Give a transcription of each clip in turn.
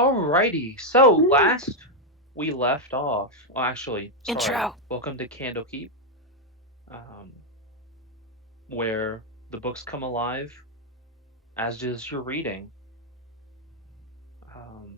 Alrighty, so last we left off. Well, actually, sorry. Intro. Welcome to Candlekeep, um, where the books come alive, as does your reading. Um,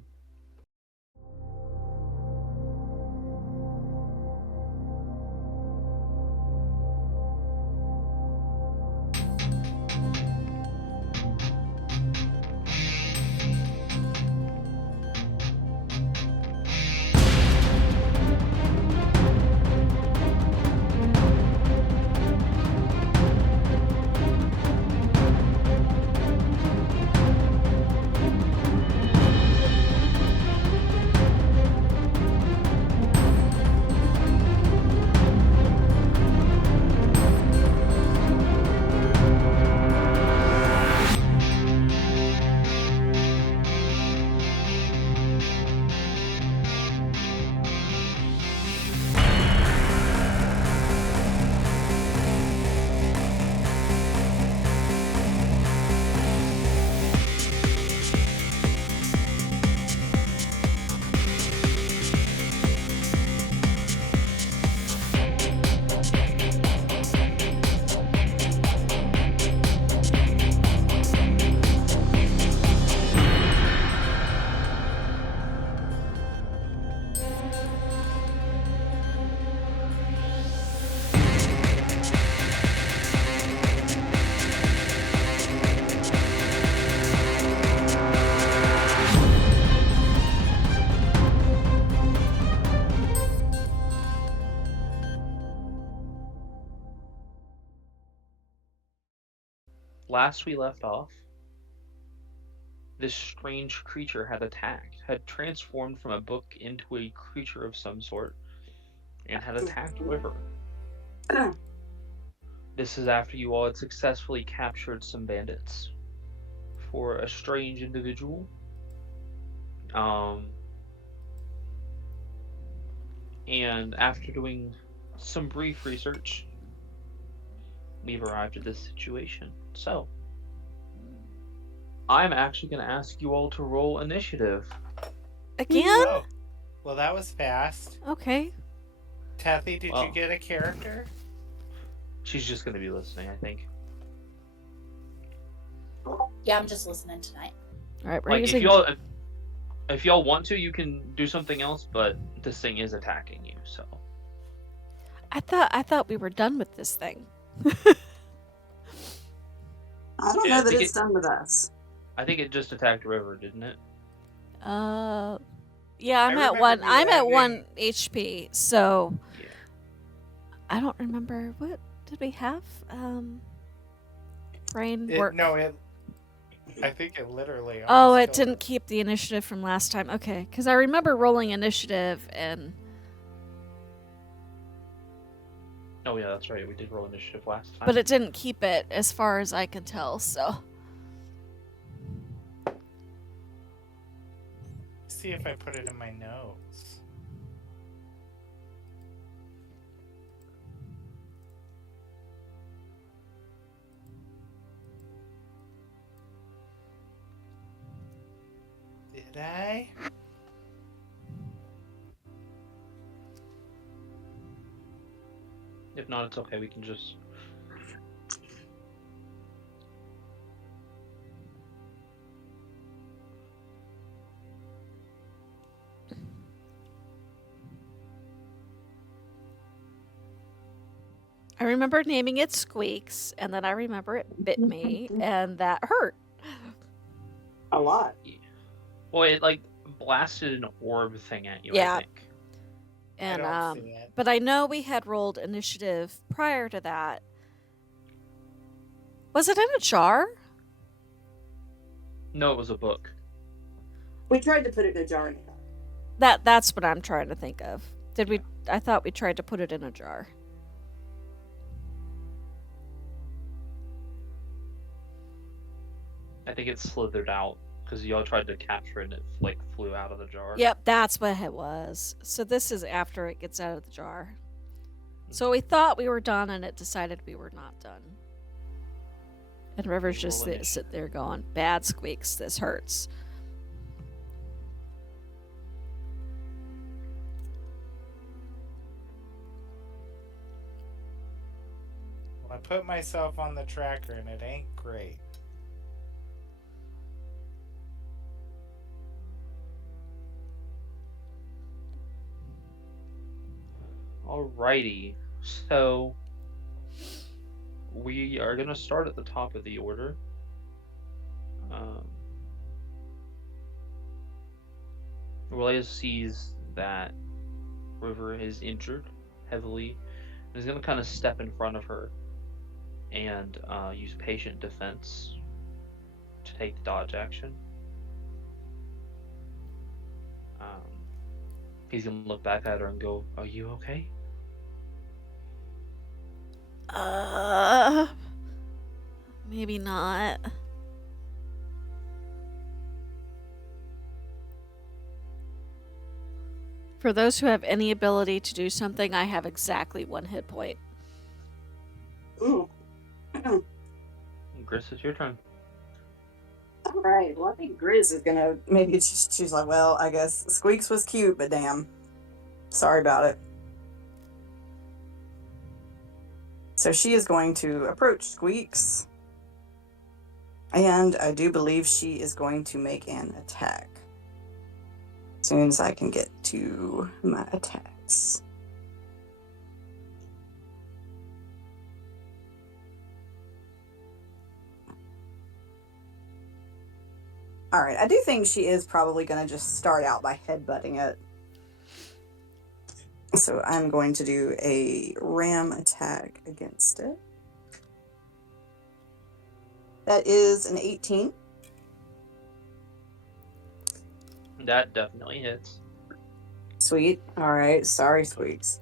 last we left off, this strange creature had transformed from a book into a creature of some sort, and had attacked River. This is after you all had successfully captured some bandits for a strange individual. Um, and after doing some brief research, we've arrived at this situation. So, I'm actually going to ask you all to roll initiative. Again? Oh, well, that was fast. Okay. Tathy, did you get a character? She's just going to be listening, I think. Yeah, I'm just listening tonight. All right, we're Like, using. if y'all want to, you can do something else, but this thing is attacking you, so. I thought we were done with this thing. I don't know that it's done with us. I think it just attacked River, didn't it? Yeah, I'm at one. I'm at 1 HP, so Yeah. I don't remember what did we have. Brain work. I think it literally. Oh, it didn't keep the initiative from last time. Okay, because I remember rolling initiative and. Oh yeah, that's right. We did roll initiative last time. But it didn't keep it, as far as I can tell. So. See if I put it in my notes. Did I? If not, it's okay. We can just. I remember naming it Squeaks, and then I remember it bit me, and that hurt. A lot. Yeah. Well, it like blasted an orb thing at you, Yeah. I think. And I don't see it. but I know we had rolled initiative prior to that. Was it in a jar? No, it was a book. We tried to put it in a jar. That's what I'm trying to think of. Did we? I thought we tried to put it in a jar. I think it slithered out because y'all tried to capture it and it like flew out of the jar. Yep, that's what it was. So this is after it gets out of the jar. So we thought we were done, and it decided we were not done. And River's just sit there going, "Bad Squeaks, this hurts." I put myself on the tracker and it ain't great. Alrighty, so we are going to start at the top of the order. Relia sees that River is injured heavily and is going to kind of step in front of her and use patient defense to take the dodge action. He's going to look back at her and go, "Are you okay?" Maybe not. For those who have any ability to do something, I have exactly 1 hit point. Ooh. Gris, it's your turn. All right. Well, I think Grizz is gonna maybe just she's like, well, I guess Squeaks was cute, but damn, sorry about it. So she is going to approach Squeaks, and I do believe she is going to make an attack. As soon as I can get to my attacks. All right, I do think she is probably going to just start out by headbutting it. So I'm going to do a ram attack against it. That is an 18. That definitely hits. Sweet. All right. Sorry, Squeaks.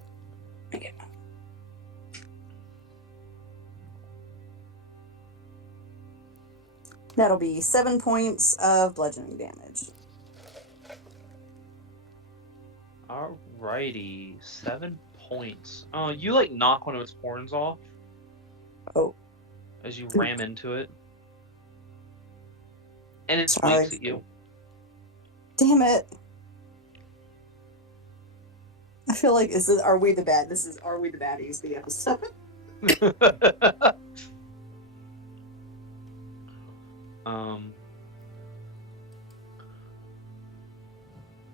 That'll be 7 points of bludgeoning damage. Alrighty, 7 points. Oh, you like knock one of its horns off. Oh. As you ram into it. And it Sorry. squeaks at you. Damn it. I feel like are we the baddies, the episode.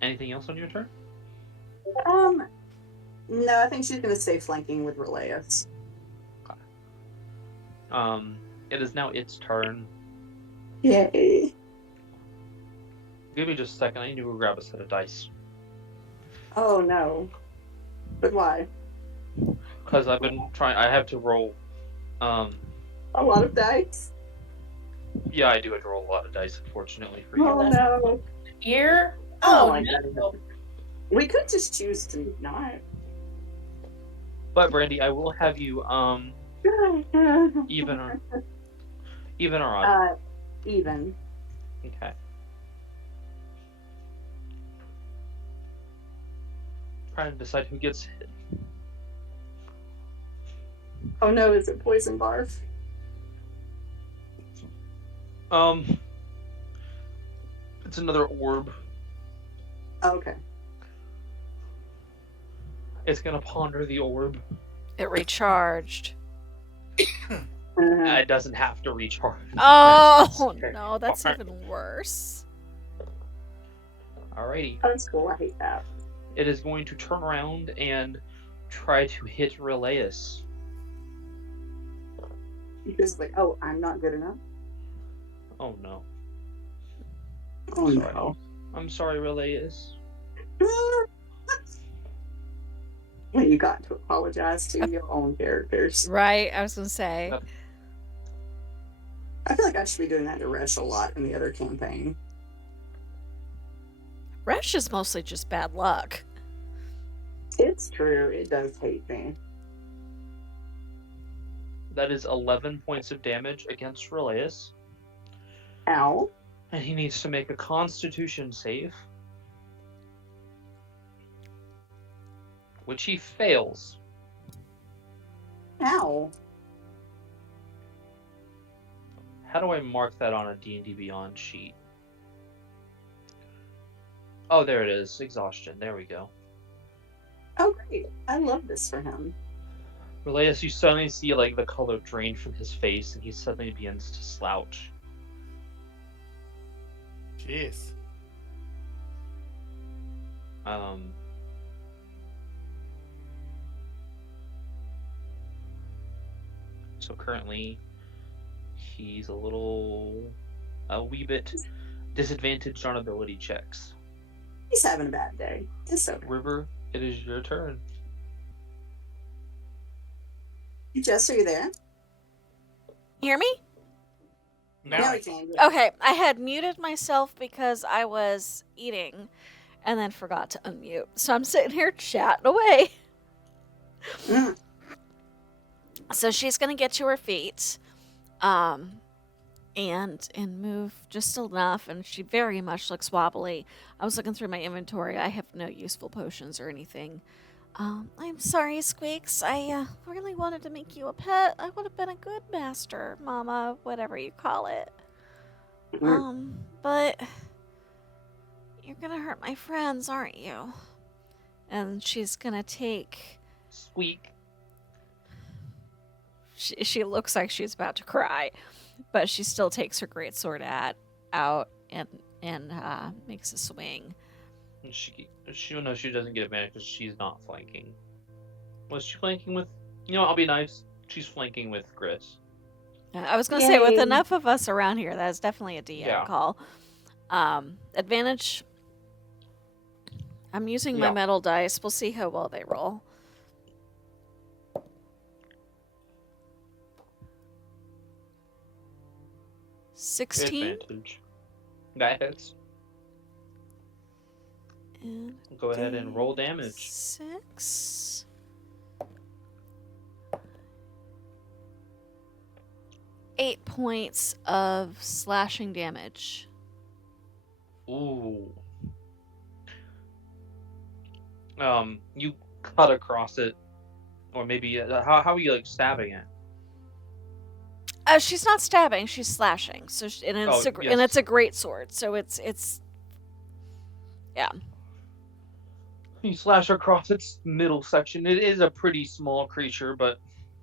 Anything else on your turn? No, I think she's gonna stay flanking with Relias. It is now its turn. Yay. Give me just a second, I need to go grab a set of dice. Oh no. But why? Because I have to roll, A lot of dice? yeah, I do have to roll a lot of dice, unfortunately for you. Oh no. Ear? Oh Oh, my no. God. We could just choose to not. But Brandy, I will have you, even or odd? Even. Okay. Trying to decide who gets hit. Oh no, is it poison barf? It's another orb. Okay. It's gonna ponder the orb. It recharged. It doesn't have to recharge. Oh, no, that's even worse. Alrighty. That's cool, I hate that. It is going to turn around and try to hit Relias. Because like, oh, I'm not good enough. Oh no. Oh Sorry. no. I'm sorry, Relias. When you got to apologize to your own characters. Right, I was gonna say. I feel like I should be doing that to Resh a lot in the other campaign. Resh is mostly just bad luck. It's true, it does hate me. That is 11 points of damage against Relias. Ow. And he needs to make a Constitution save. Which he fails. Ow. How do I mark that on a D&D Beyond sheet? Oh, there it is. Exhaustion. There we go. Oh, great. I love this for him. Relias, you suddenly see like the color drain from his face, and he suddenly begins to slouch. Jeez. So currently, he's a wee bit disadvantaged on ability checks. He's having a bad day. It's okay. River, it is your turn. Jess, are you there? Hear me? Now we can. Yeah. Okay, I had muted myself because I was eating and then forgot to unmute. So I'm sitting here chatting away. Mm. So she's going to get to her feet and move just enough, and she very much looks wobbly. I was looking through my inventory. I have no useful potions or anything. I'm sorry, Squeaks. I really wanted to make you a pet. I would have been a good master, mama, whatever you call it. But you're gonna hurt my friends, aren't you? And she's gonna take... Squeak. She looks like she's about to cry, but she still takes her greatsword out and makes a swing. She doesn't get advantage because she's not flanking. Was she flanking with? I'll be nice. She's flanking with Chris. I was gonna say, with Yay. enough of us around here, that's definitely a DM Yeah. call. Advantage. I'm using my Yeah. metal dice. We'll see how well they roll. Good 16. advantage. That hits. And Go ahead and roll damage. 6. Eight points of slashing damage. Ooh. You cut across it, or maybe how are you like stabbing it? She's not stabbing; she's slashing. So, and it's a great sword. So it's yeah. You slash across its middle section. It is a pretty small creature, but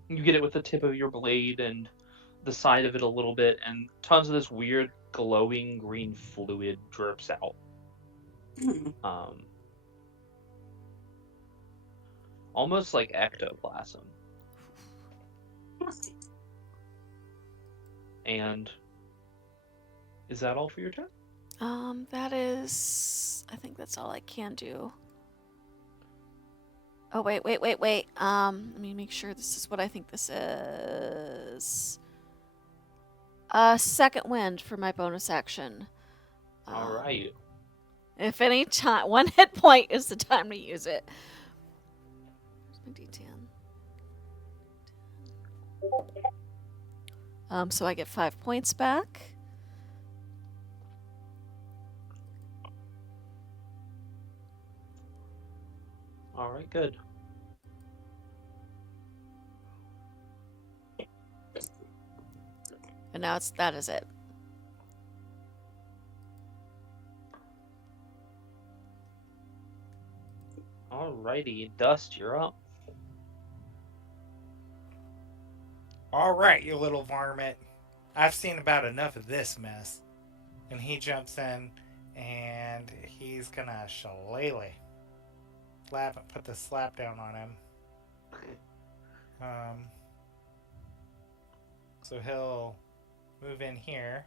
you get it with the tip of your blade and the side of it a little bit, and tons of this weird glowing green fluid drips out. Almost like ectoplasm. And is that all for your turn? That is. I think that's all I can do. Oh wait. Let me make sure this is what I think this is. Second wind for my bonus action. All right. If any time, 1 hit point is the time to use it. Where's my D10? So I get 5 points back. All right, good. And now that is it. Alrighty, Dust, you're up. All right, you little varmint. I've seen about enough of this mess. And he jumps in, and he's gonna shillelagh. Put the slap down on him. So he'll move in here.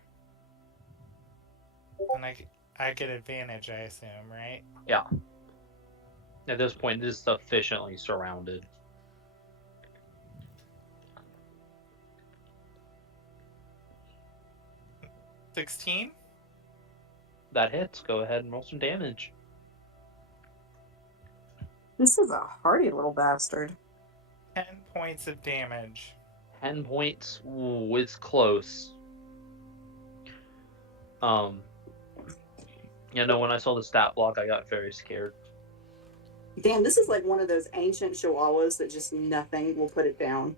And I get advantage, I assume, right? Yeah. At this point, it is sufficiently surrounded. $16? That hits. Go ahead and roll some damage. This is a hardy little bastard. 10 points of damage. 10 points. Ooh, it's close. When I saw the stat block, I got very scared. Damn, this is like one of those ancient chihuahuas that just nothing will put it down.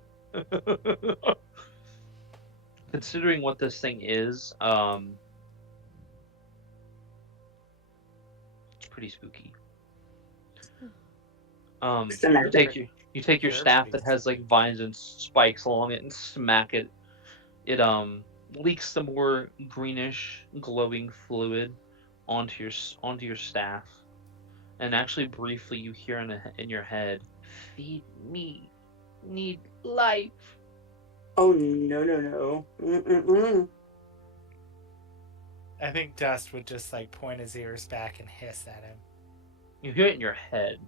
Considering what this thing is, it's pretty spooky. You take your You're staff pretty that has like vines and spikes along it and smack it. It leaks some more greenish glowing fluid onto your staff. And actually briefly you hear in your head, "Feed me. Need life." Oh, no. Mm-mm-mm. I think Dust would just like point his ears back and hiss at him. You hear it in your head.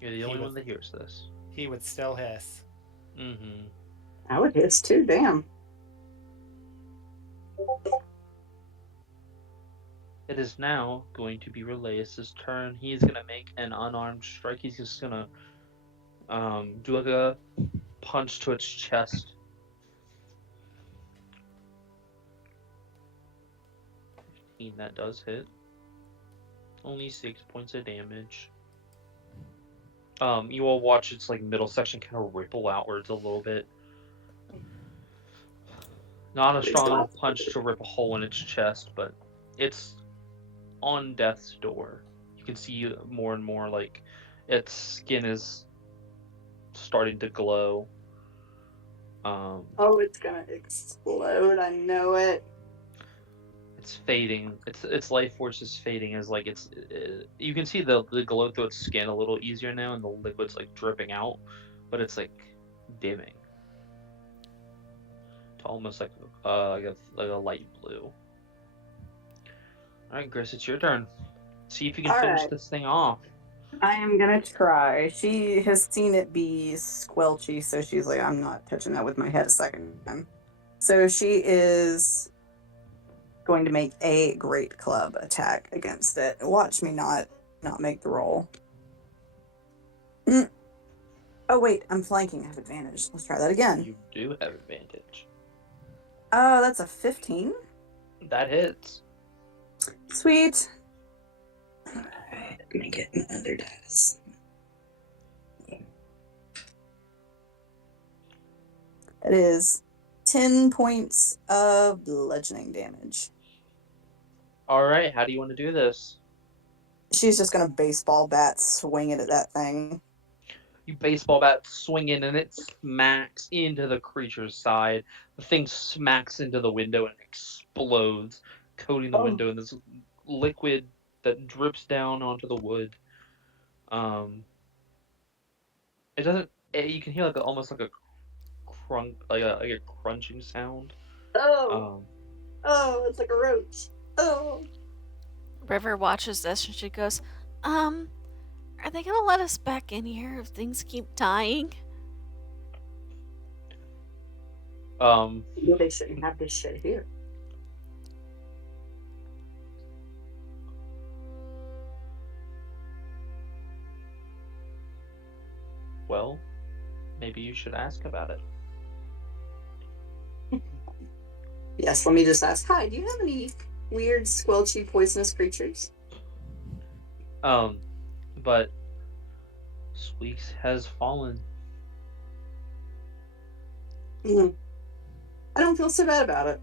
You're the He only would- one that hears this. He would still hiss. Mm-hmm. I would hiss too, damn. It is now going to be Relaeus' turn. He's gonna make an unarmed strike. He's just gonna do like a punch to its chest. That does hit. Only 6 points of damage. You all watch its like middle section kind of ripple outwards a little bit. Not a strong enough punch to rip a hole in its chest, but it's on death's door. You can see more and more like its skin is starting to glow. Oh, it's gonna explode. I know it. It's fading. Its life force is fading as like you can see the glow through its skin a little easier now, and the liquid's like dripping out, but it's like dimming to almost like a light blue. All right, Gris, it's your turn. See if you can All finish right. this thing off. I am gonna try. She has seen it be squelchy, so she's like, I'm not touching that with my head a second time. So she is going to make a great club attack against it. Watch me not make the roll. Oh wait, I'm flanking. I have advantage. Let's try that again. You do have advantage. Oh, that's a 15. That hits. Sweet. Alright, I'm gonna get my other dice. That is 10 points of bludgeoning damage. All right, how do you want to do this? She's just gonna baseball bat swing it at that thing. You baseball bat swing in, and it smacks into the creature's side. The thing smacks into the window and explodes, coating the window in this liquid that drips down onto the wood. It doesn't. You can hear like almost like a crunk, like a crunching sound. Oh, it's like a roach. Oh. River watches this and she goes, are they gonna let us back in here if things keep dying? They shouldn't have this shit here. Well, maybe you should ask about it. Yes, let me just ask. Hi, do you have any weird, squelchy, poisonous creatures? But Squeaks has fallen. I don't feel so bad about it.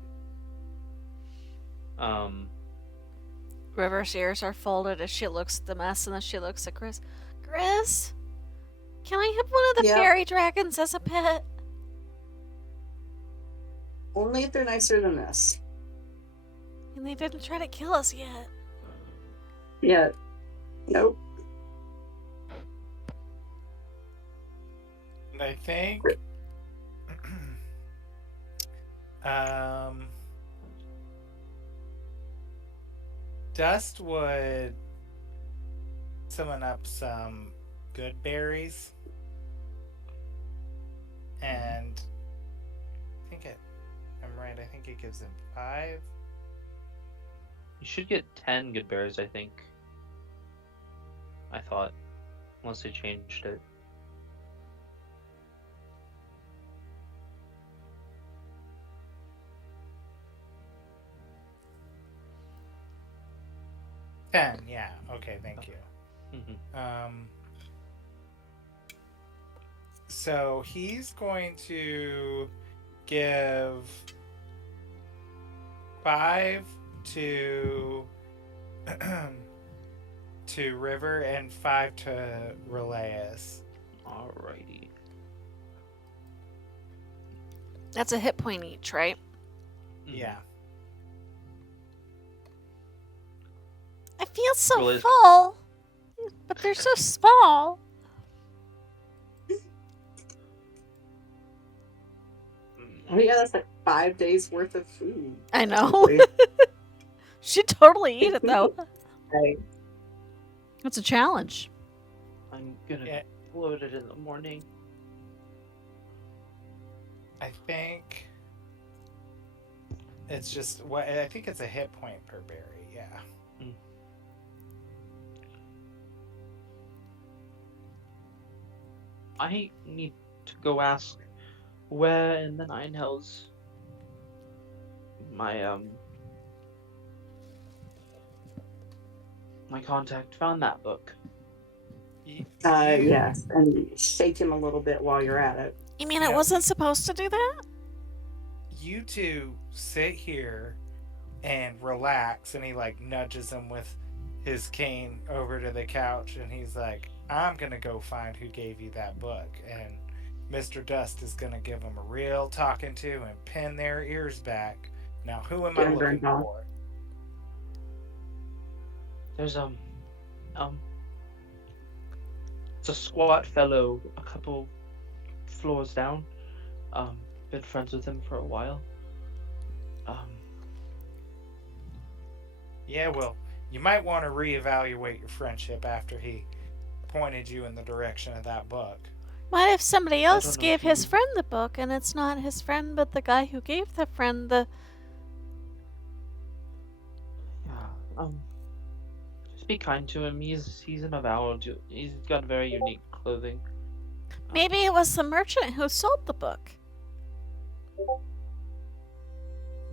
River's ears are folded as she looks at the mess, and then she looks at Chris. Chris, can I have one of the fairy dragons as a pet? Only if they're nicer than this. And they didn't try to kill us yet. Yeah. Nope. And I think Dust would summon up some good berries, and I'm right. I think it gives him 5. You should get 10 good berries, I think. I thought, unless they changed it. Yeah. Okay. Thank you. So he's going to give 5 to to River and 5 to Relayus. Alrighty. That's a hit point each, right? Yeah. I feel so Well, full, but they're so small. Oh yeah, that's like 5 days worth of food. I know. She'd totally eat it though. Right. It's a challenge. I'm gonna Yeah. load it in the morning. I think it's just what I think it's a hit point per berry. Yeah. I need to go ask where in the Nine Hells my my contact found that book. Yes, and shake him a little bit while you're at it. You mean Yeah. it wasn't supposed to do that? You two sit here and relax, and he like nudges him with his cane over to the couch, and he's like, I'm gonna go find who gave you that book. And Mr. Dust is gonna give them a real talking to and pin their ears back. Now who am I Doing very looking well. for? There's it's a squat fellow a couple floors down. Been friends with him for a while. Yeah, well, you might want to reevaluate your friendship after he pointed you in the direction of that book. What if somebody don't else know gave if his you- friend the book and it's not his friend but the guy who gave the friend the... Yeah. Just be kind to him. He's an avowed. He's got very unique clothing. Maybe it was the merchant who sold the book.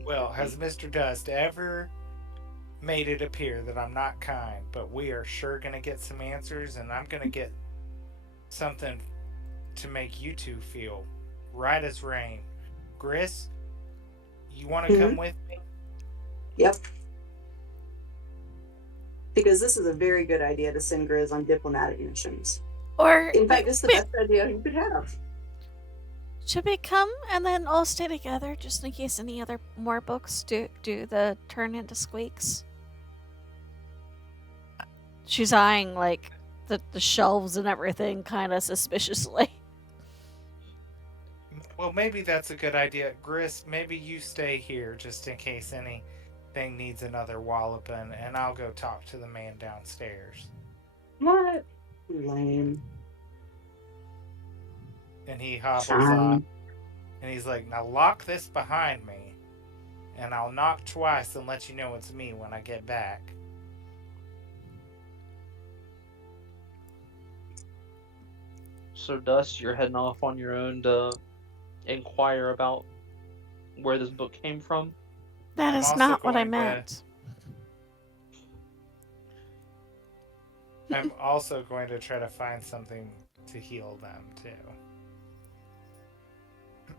Well, has Mr. Dust ever made it appear that I'm not kind, but we are sure going to get some answers, and I'm going to get something to make you two feel right as rain. Gris, you want to come with me? Yep. Because this is a very good idea to send Grizz on diplomatic missions. Or In fact, it's the wait, best idea you could have. should we come and then all stay together just in case any other more books do the turn into squeaks? She's eyeing like the shelves and everything kind of suspiciously. Well, maybe that's a good idea. Gris, maybe you stay here just in case anything needs another walloping, and I'll go talk to the man downstairs. What? Lame. And he hobbles Fine. off, and he's like, now lock this behind me, and I'll knock twice and let you know it's me when I get back. So Dust, you're heading off on your own to inquire about where this book came from. That I'm is also not what I going to- meant. I'm also going to try to find something to heal them, too.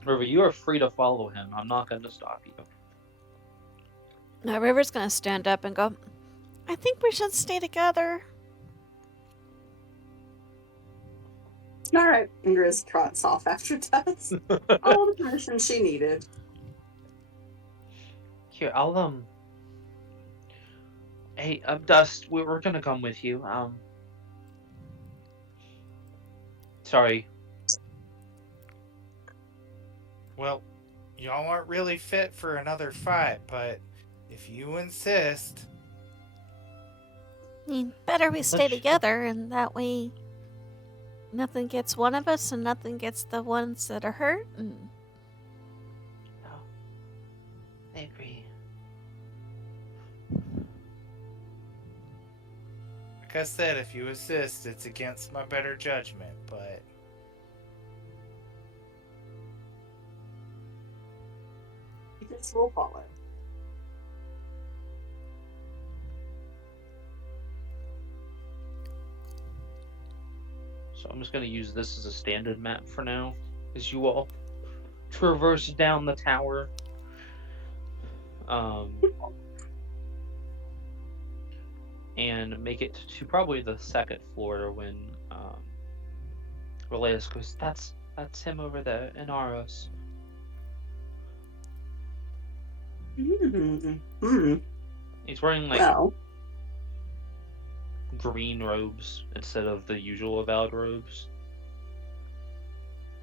River, you are free to follow him. I'm not going to stop you. Now River's gonna stand up and go, I think we should stay together. All right. And Grizz trots off after Dust. All the permission she needed. Here, I'll Hey, Dust, we're gonna come with you. Sorry. Well, y'all aren't really fit for another fight, but if you insist, I mean, better we stay Let's- together, and that way nothing gets one of us and nothing gets the ones that are hurt. And No. I agree. like I said, if you insist, it's against my better judgment, but This will follow. So I'm just gonna use this as a standard map for now, as you all traverse down the tower. and make it to probably the second floor when Relias goes, that's him over there, Inaros. He's wearing like Well, green robes instead of the usual Avowed robes.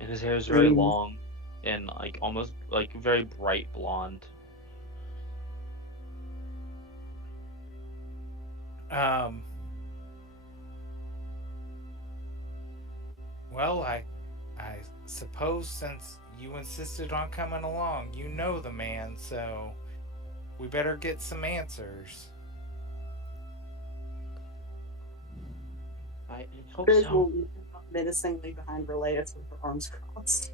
And his hair is very long and like almost like very bright blonde. Well, I suppose since you insisted on coming along, you know the man, so we better get some answers. I hope Grizz so. will walk menacingly behind Relias with her arms crossed.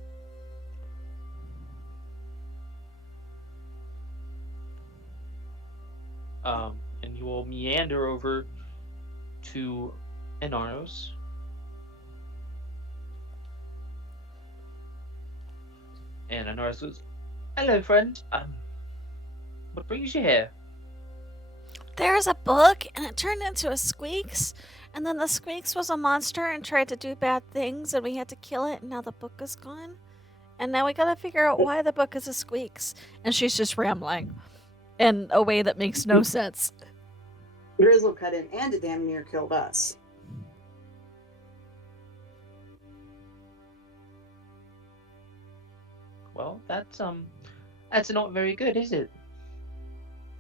And you will meander over to Inaros. And Inaros goes, hello, friend. What brings you here? There's a book, and it turned into a Squeaks, and then the Squeaks was a monster and tried to do bad things, and we had to kill it, and now the book is gone. And now we gotta figure out why the book is a Squeaks. And she's just rambling in a way that makes no sense. Grizz will cut in, and it damn near killed us. Well, that's not very good, is it?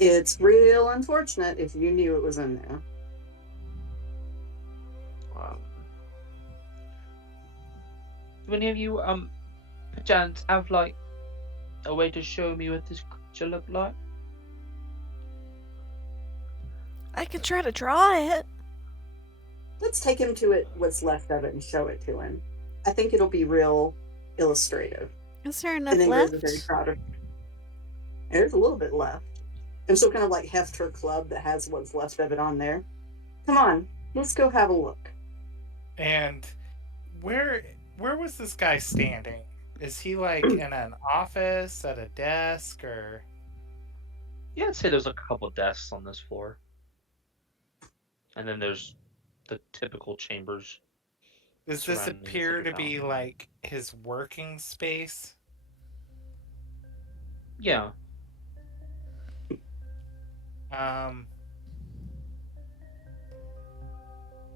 It's real unfortunate if you knew it was in there. Do any of you perchance have like a way to show me what this creature looked like? I can try to draw it. Let's take him to it, what's left of it, and show it to him. I think it'll be real illustrative. Is there enough And then left? Grizz is very proud of. There's a little bit left. And so kind of like heft her club that has what's left of it on there. Come on, let's go have a look. And where was this guy standing? Is he like in an office, at a desk, or? Yeah, I'd say there's a couple desks on this floor. And then there's the typical chambers. Does this surrounding the appear to citadel. be like his working space? Yeah.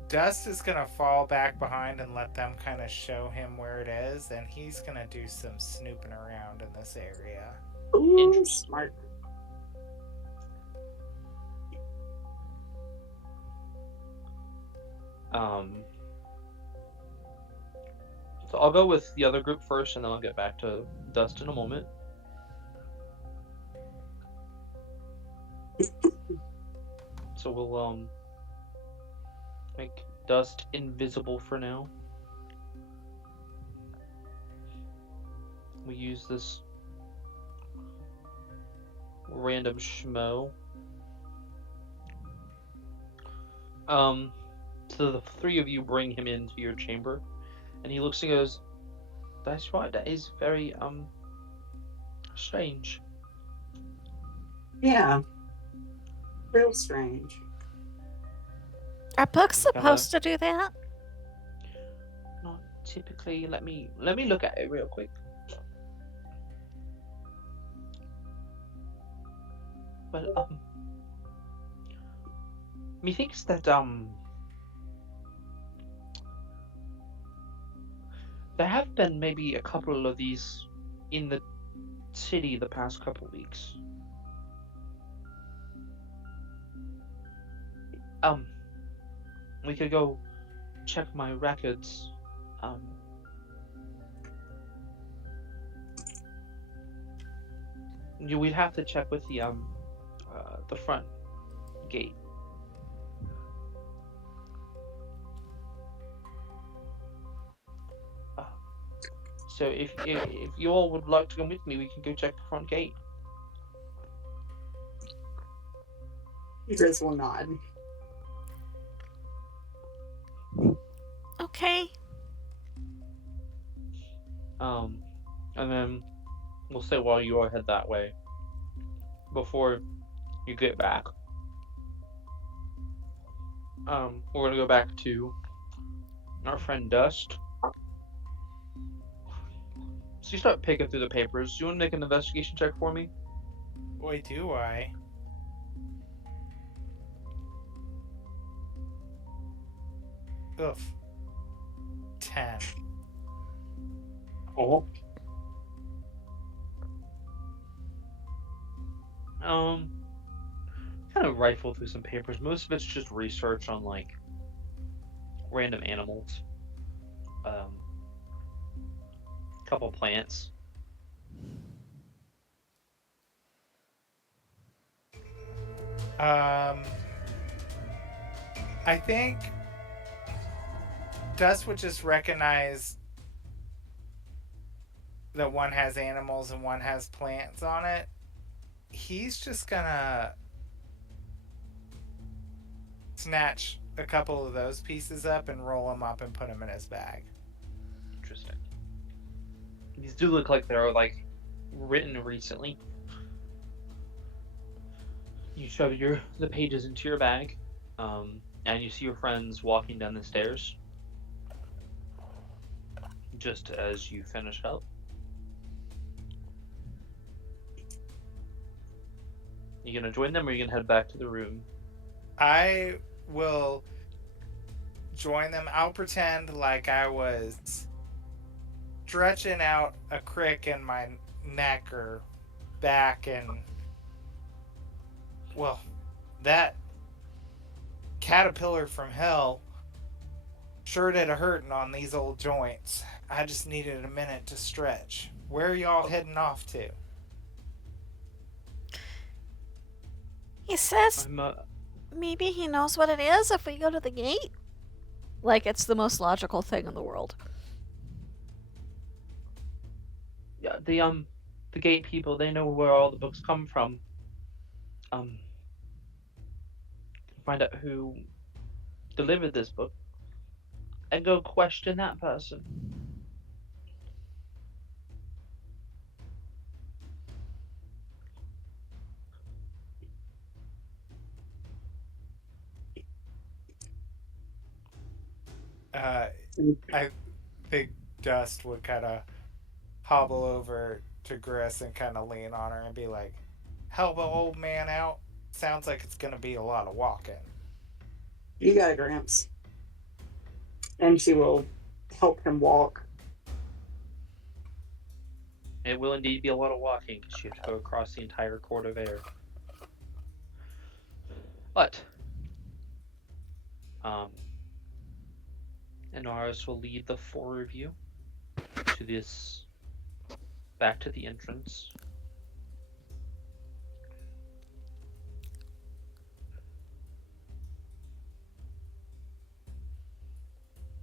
Dust is gonna fall back behind and let them kind of show him where it is, and he's gonna do some snooping around in this area. Ooh, smart. So I'll go with the other group first, and then I'll get back to Dust in a moment. So we'll make Dust invisible for now. We use this random schmo. So the three of you bring him into your chamber, and he looks and goes, "That's right. That is very strange." Yeah. Real strange. Are books supposed to do that? Not typically. Let me look at it real quick. Well, methinks that there have been maybe a couple of these in the city the past couple weeks. We could go check my records. We'd have to check with the front gate. So if you all would like to come with me, we can go check the front gate. Grizz will nod. Okay. And then we'll say while you all head that way, before you get back, we're gonna go back to our friend Dust. So you start picking through the papers. Do you want to make an investigation check for me? Boy, do I. Oof. 10. Oh. Kind of rifle through some papers. Most of it's just research on like random animals. Couple plants. I think Dust would just recognize that one has animals and one has plants on it. He's just gonna snatch a couple of those pieces up and roll them up and put them in his bag. Interesting. These do look like they're like written recently. You shove the pages into your bag, and you see your friends walking down the stairs. Just as you finish up, you gonna join them, or you gonna head back to the room? I will join them. I'll pretend like I was stretching out a crick in my neck or back, and well, that caterpillar from hell sure did a hurting on these old joints. I just needed a minute to stretch. Where are y'all heading off to? He says I'm maybe he knows what it is if we go to the gate. Like it's the most logical thing in the world. yeah, the gate people. They know where all the books come from. Find out who delivered this book, and go question that person. I think Dust would kind of hobble over to Gris and kind of lean on her and be like, help the old man out. Sounds like it's going to be a lot of walking. You got it, Gramps. And she will help him walk. It will indeed be a lot of walking because you have to go across the entire court of air. But Inaris will lead the four of you to this, back to the entrance.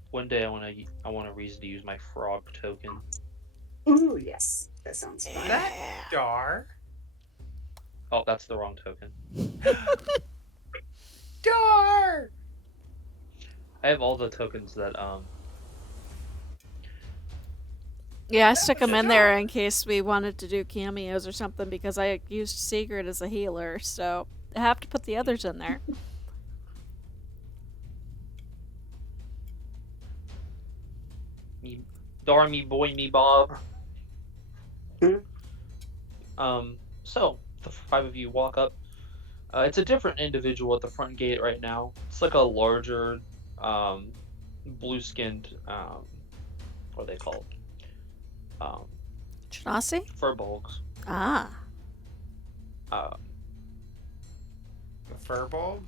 One day I want a reason to use my frog token. Ooh, yes. That sounds fun. That Dar. Oh, that's the wrong token. Dar! I have all the tokens that Yeah, I stuck him in there in case we wanted to do cameos or something because I used Sigurd as a healer, so I have to put the others in there. me Dar, me boy, me Bob. So the five of you walk up. It's a different individual at the front gate right now. It's like a larger, blue-skinned, what are they called? Genasi? Furbolgs. Ah. The Furbolg?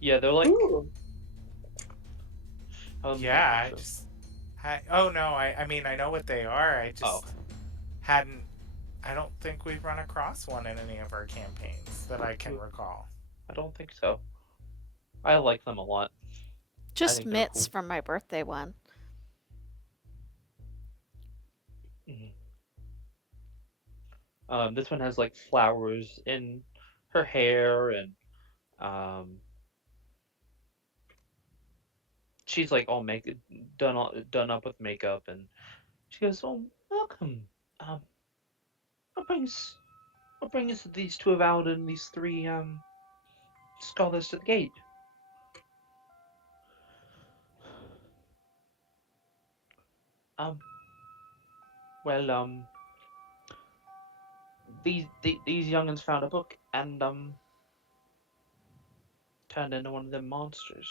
Yeah, they're like. Ooh. Yeah, I just. I mean, I know what they are. I just hadn't. I don't think we've run across one in any of our campaigns that I can recall. I don't think so. I like them a lot. Just think they're mitts cool. from my birthday one. This one has like flowers in her hair, and she's like all done up with makeup, and she goes, "Oh, welcome. What brings these two of Alden, these three scholars to the gate?" Um, well, these youngins found a book and turned into one of them monsters.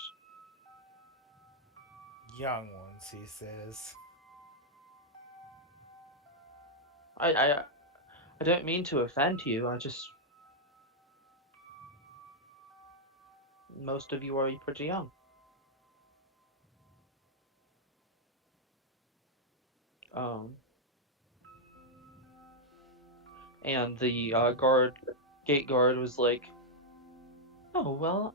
Young ones, he says. I don't mean to offend you. I just most of you are pretty young. Um, and the gate guard was like, "Oh well,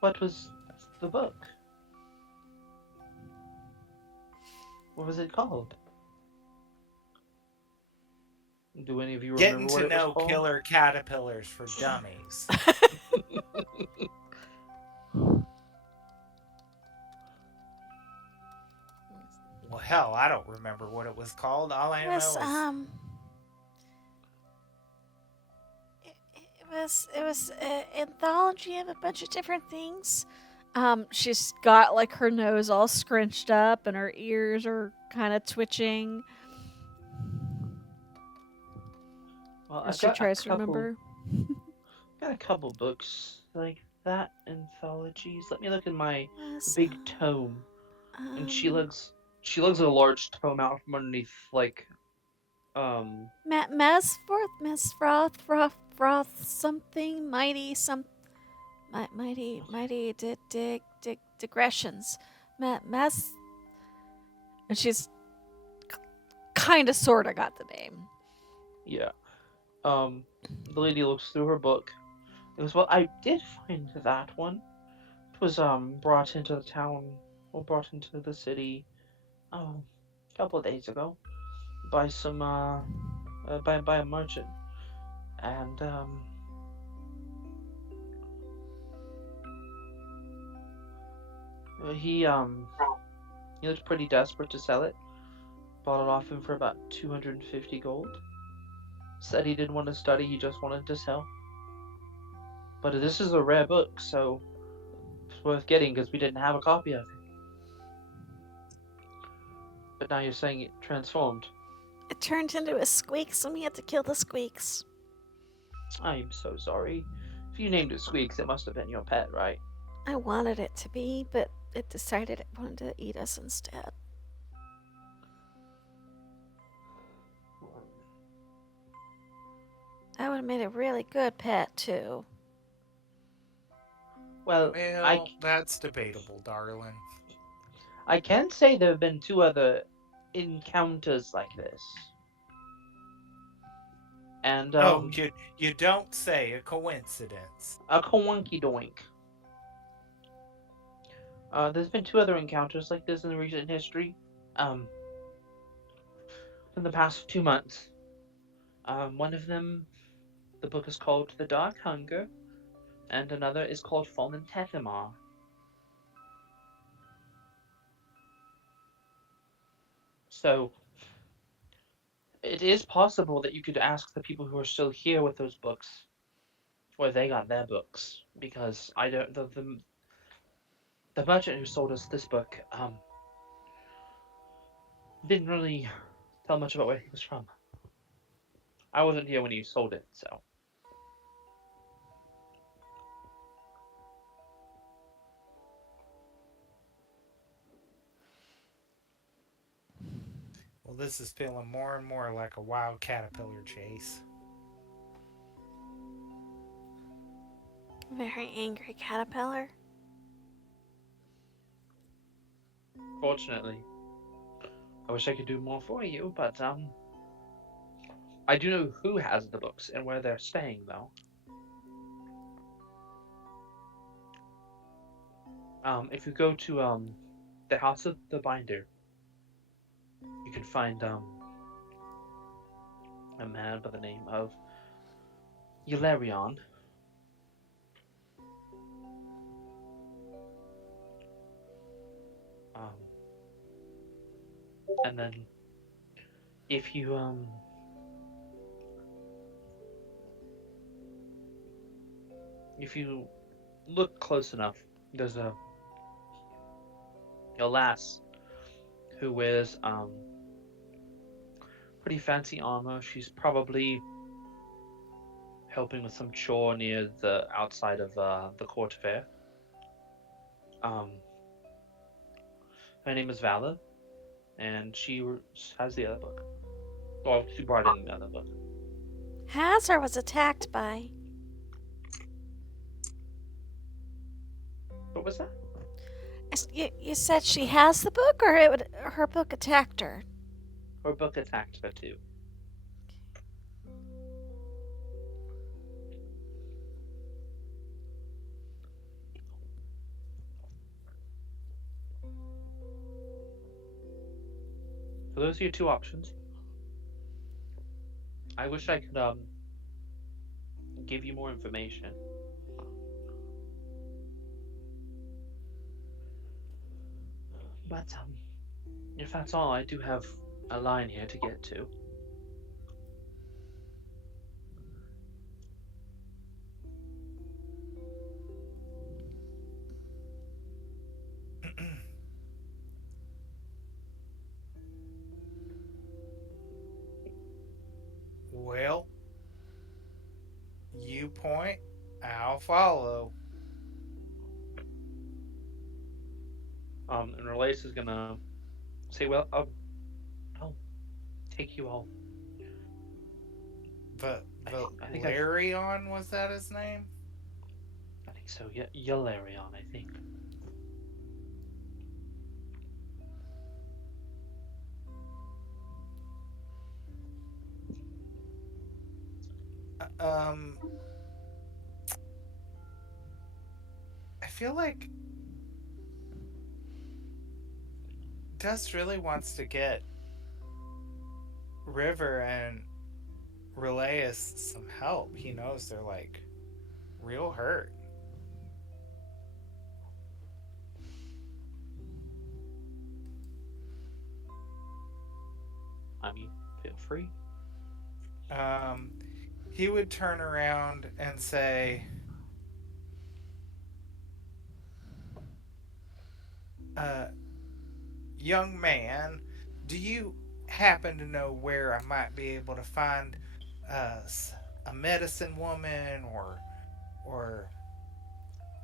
what was the book? What was it called? Do any of you Getting remember what to it was know called?" killer caterpillars for dummies. Well, hell, I don't remember what it was called. All I It know was is it was an anthology of a bunch of different things. She's got like her nose all scrunched up and her ears are kind of twitching Well, as I've she got a tries to couple. remember. Got a couple books like that anthologies. Let me look in my Was, big tome. And um, she lugs a large tome out from underneath like Mazfroth, Froth, something mighty, mighty, digressions, Maz, and she's kind of, sort of got the name. yeah. The lady looks through her book. It was, well, I did find that one. It was brought into the town or brought into the city a couple of days ago by some by a merchant. And he he looked pretty desperate to sell it. Bought it off him for about 250 gold. Said he didn't want to study, he just wanted to sell. But this is a rare book, so it's worth getting because we didn't have a copy of it. But now you're saying it transformed. It turned into a squeaks, and we had to kill the squeaks. I'm so sorry. If you named it Squeaks, it must have been your pet, right? I wanted it to be, but it decided it wanted to eat us instead. I would have made a really good pet, too. Well, well, that's debatable, darling. I can say there have been 2 other encounters like this. And Oh, you don't say, a coincidence. a coinky doink. There's been 2 other encounters like this in recent history. In the past 2 months. One of them, the book is called The Dark Hunger, and another is called Fallen Tethamar. So, it is possible that you could ask the people who are still here with those books where they got their books, because I don't the merchant who sold us this book didn't really tell much about where he was from. I wasn't here when he sold it, so. Well, this is feeling more and more like a wild caterpillar chase. Very angry caterpillar. Fortunately, I wish I could do more for you, but I do know who has the books and where they're staying, though. If you go to the House of the Binder, you can find a man by the name of Eulerion. And then if you look close enough, there's a lass who wears pretty fancy armor. She's probably helping with some chore near the outside of the court fair. Um, her name is Valor, and she has the other book. Well, she brought in the other book. Has or was attacked by? What was that? You said she has the book, or her book attacked her? Her book attacked her too. So those are your two options. I wish I could give you more information. But if that's all, I do have a line here to get to. Well, you point, I'll follow. And Relace is gonna say, "Well, I'll take you all." The I think Valerion, was that his name? I think so. Yeah, Yalarion, I think. I feel like Dust really wants to get River and Relaeus some help. He knows they're like real hurt. I mean, feel free. He would turn around and say, young man, do you happen to know where I might be able to find a medicine woman or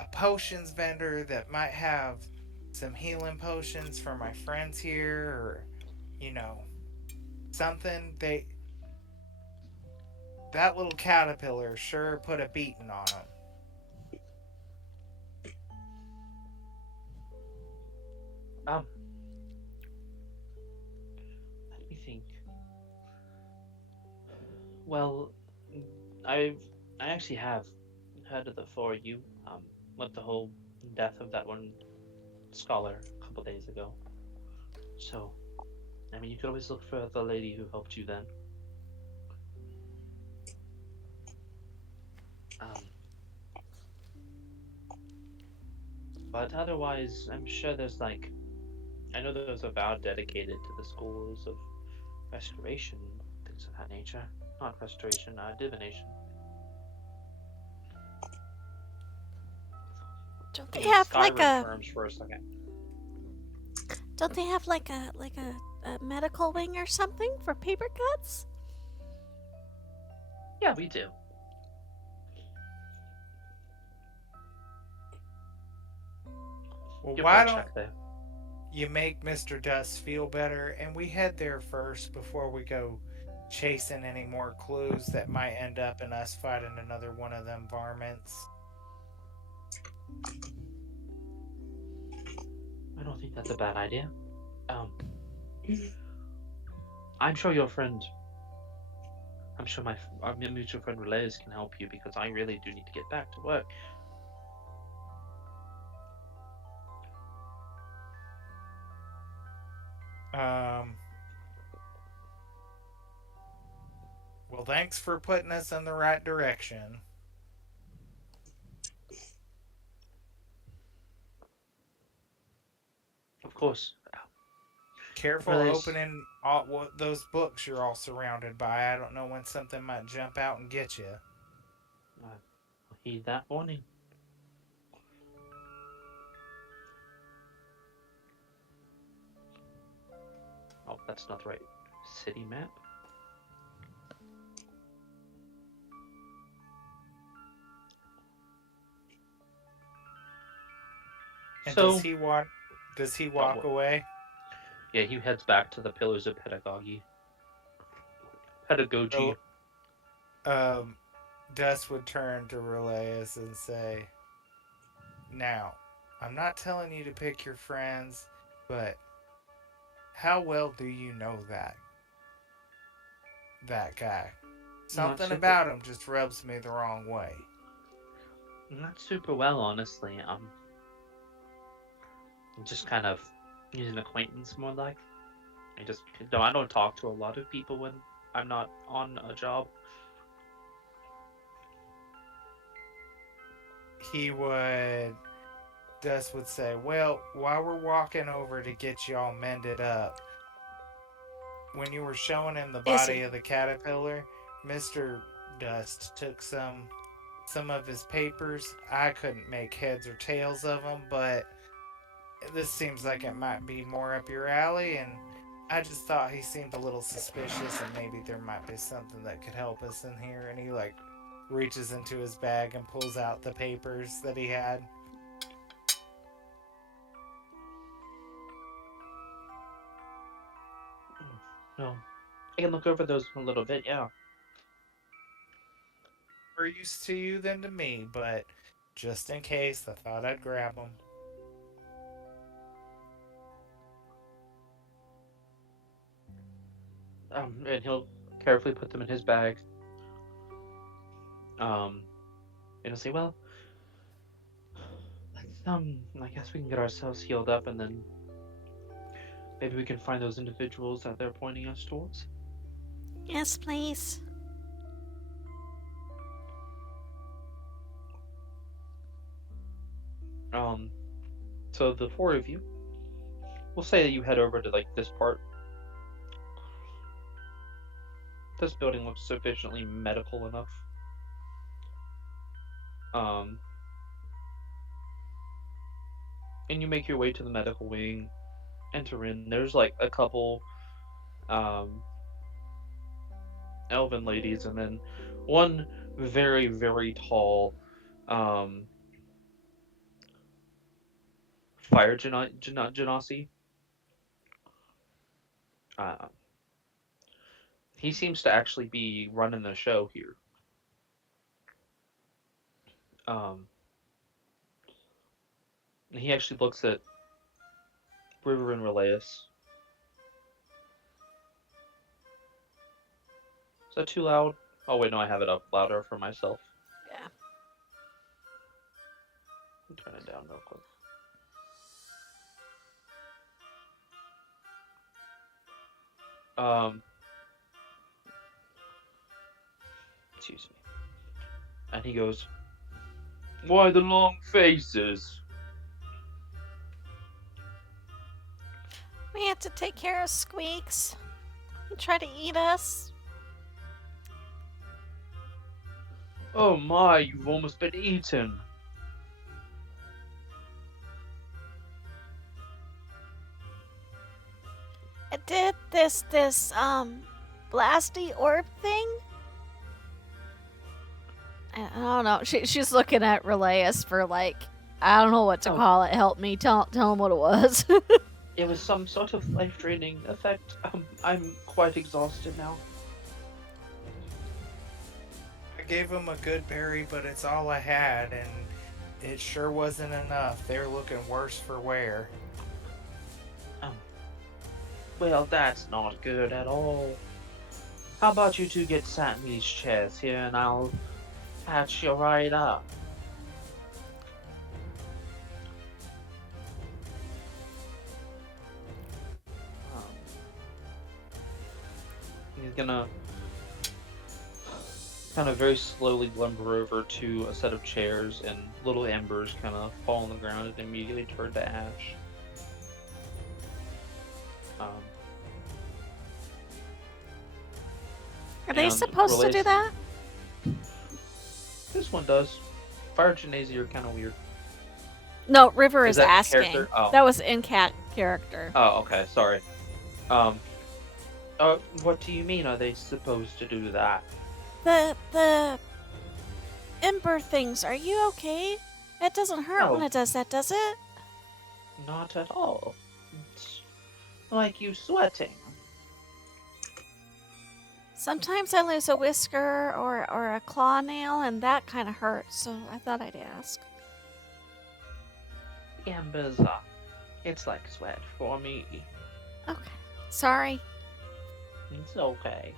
a potions vendor that might have some healing potions for my friends here, or something? That little caterpillar sure put a beating on him. Let me think. Well, I actually have heard of the four of you. With the whole death of that one scholar a couple days ago. So, I mean, you could always look for the lady who helped you then. But otherwise, I'm sure there's I know there's a vow dedicated to the schools of restoration, things of that nature. Not restoration, divination. Don't they have like a? Terms for a second. Don't they have like a medical wing or something for paper cuts? Yeah, we do. Well, You'll why go don't check there. you make Mr. Dust feel better and we head there first before we go chasing any more clues that might end up in us fighting another one of them varmints? I don't think that's a bad idea. I'm sure your friend. I'm sure our mutual friend Relays can help you because I really do need to get back to work. Well, thanks for putting us in the right direction. Of course. Careful Relays. opening all those books you're all surrounded by. I don't know when something might jump out and get you. I'll heed that warning. Oh, that's not the right city map. And So, does he walk? Does he walk what? away? Yeah, he heads back to the Pillars of Pedagogy. Pedagogy. So, um, Dust would turn to Relias and say, "Now, I'm not telling you to pick your friends, but how well do you know that guy? Not Something super, about him just rubs me the wrong way." not super well, honestly. Just kind of he's an acquaintance more like. I don't talk to a lot of people when I'm not on a job. He would Dust would say, "Well, while we're walking over to get you all mended up, when you were showing him the Is body he? of the caterpillar, Mr. Dust took some of his papers. I couldn't make heads or tails of them, but this seems like it might be more up your alley, and I just thought he seemed a little suspicious, and maybe there might be something that could help us in here." And he reaches into his bag and pulls out the papers that he had. No, I can look over those a little bit. Yeah. More used to you than to me, but just in case, I thought I'd grab them. And he'll carefully put them in his bag. And he'll say, "Well, I guess we can get ourselves healed up, and then maybe we can find those individuals that they're pointing us towards." Yes, please. So the four of you, we'll say that you head over to this part. This building looks sufficiently medical enough. And you make your way to the medical wing, enter in. There's a couple elven ladies, and then one very, very tall fire genasi. He seems to actually be running the show here. He actually looks at River and Relias. Is that too loud? Oh wait, no, I have it up louder for myself. Yeah. Turn it down real quick. Excuse me. And he goes, "Why the long faces?" We have to take care of Squeaks. He tried to eat us. "Oh my, you've almost been eaten." It did this blasty orb thing. I don't know. She's looking at Relias for I don't know what to call it. Help me. Tell him what it was. It was some sort of life-draining effect. I'm quite exhausted now. I gave them a good berry, but it's all I had, and it sure wasn't enough. They're looking worse for wear. Well, that's not good at all. How about you two get sat in these chairs here, and I'll patch you right up. He's gonna kind of very slowly lumber over to a set of chairs, and little embers kind of fall on the ground and immediately turn to ash. Are they And supposed to do that? This one does. Fire genasi are kind of weird. No, River is that asking. character? Oh. That was in cat character. Oh, okay, sorry. What do you mean? Are they supposed to do that? The ember things. Are you okay? It doesn't hurt when No. it does that, does it? Not at all. It's like you sweating. Sometimes I lose a whisker or a claw nail, and that kind of hurts. So I thought I'd ask. Embers it's like sweat for me. Okay. Sorry. It's okay.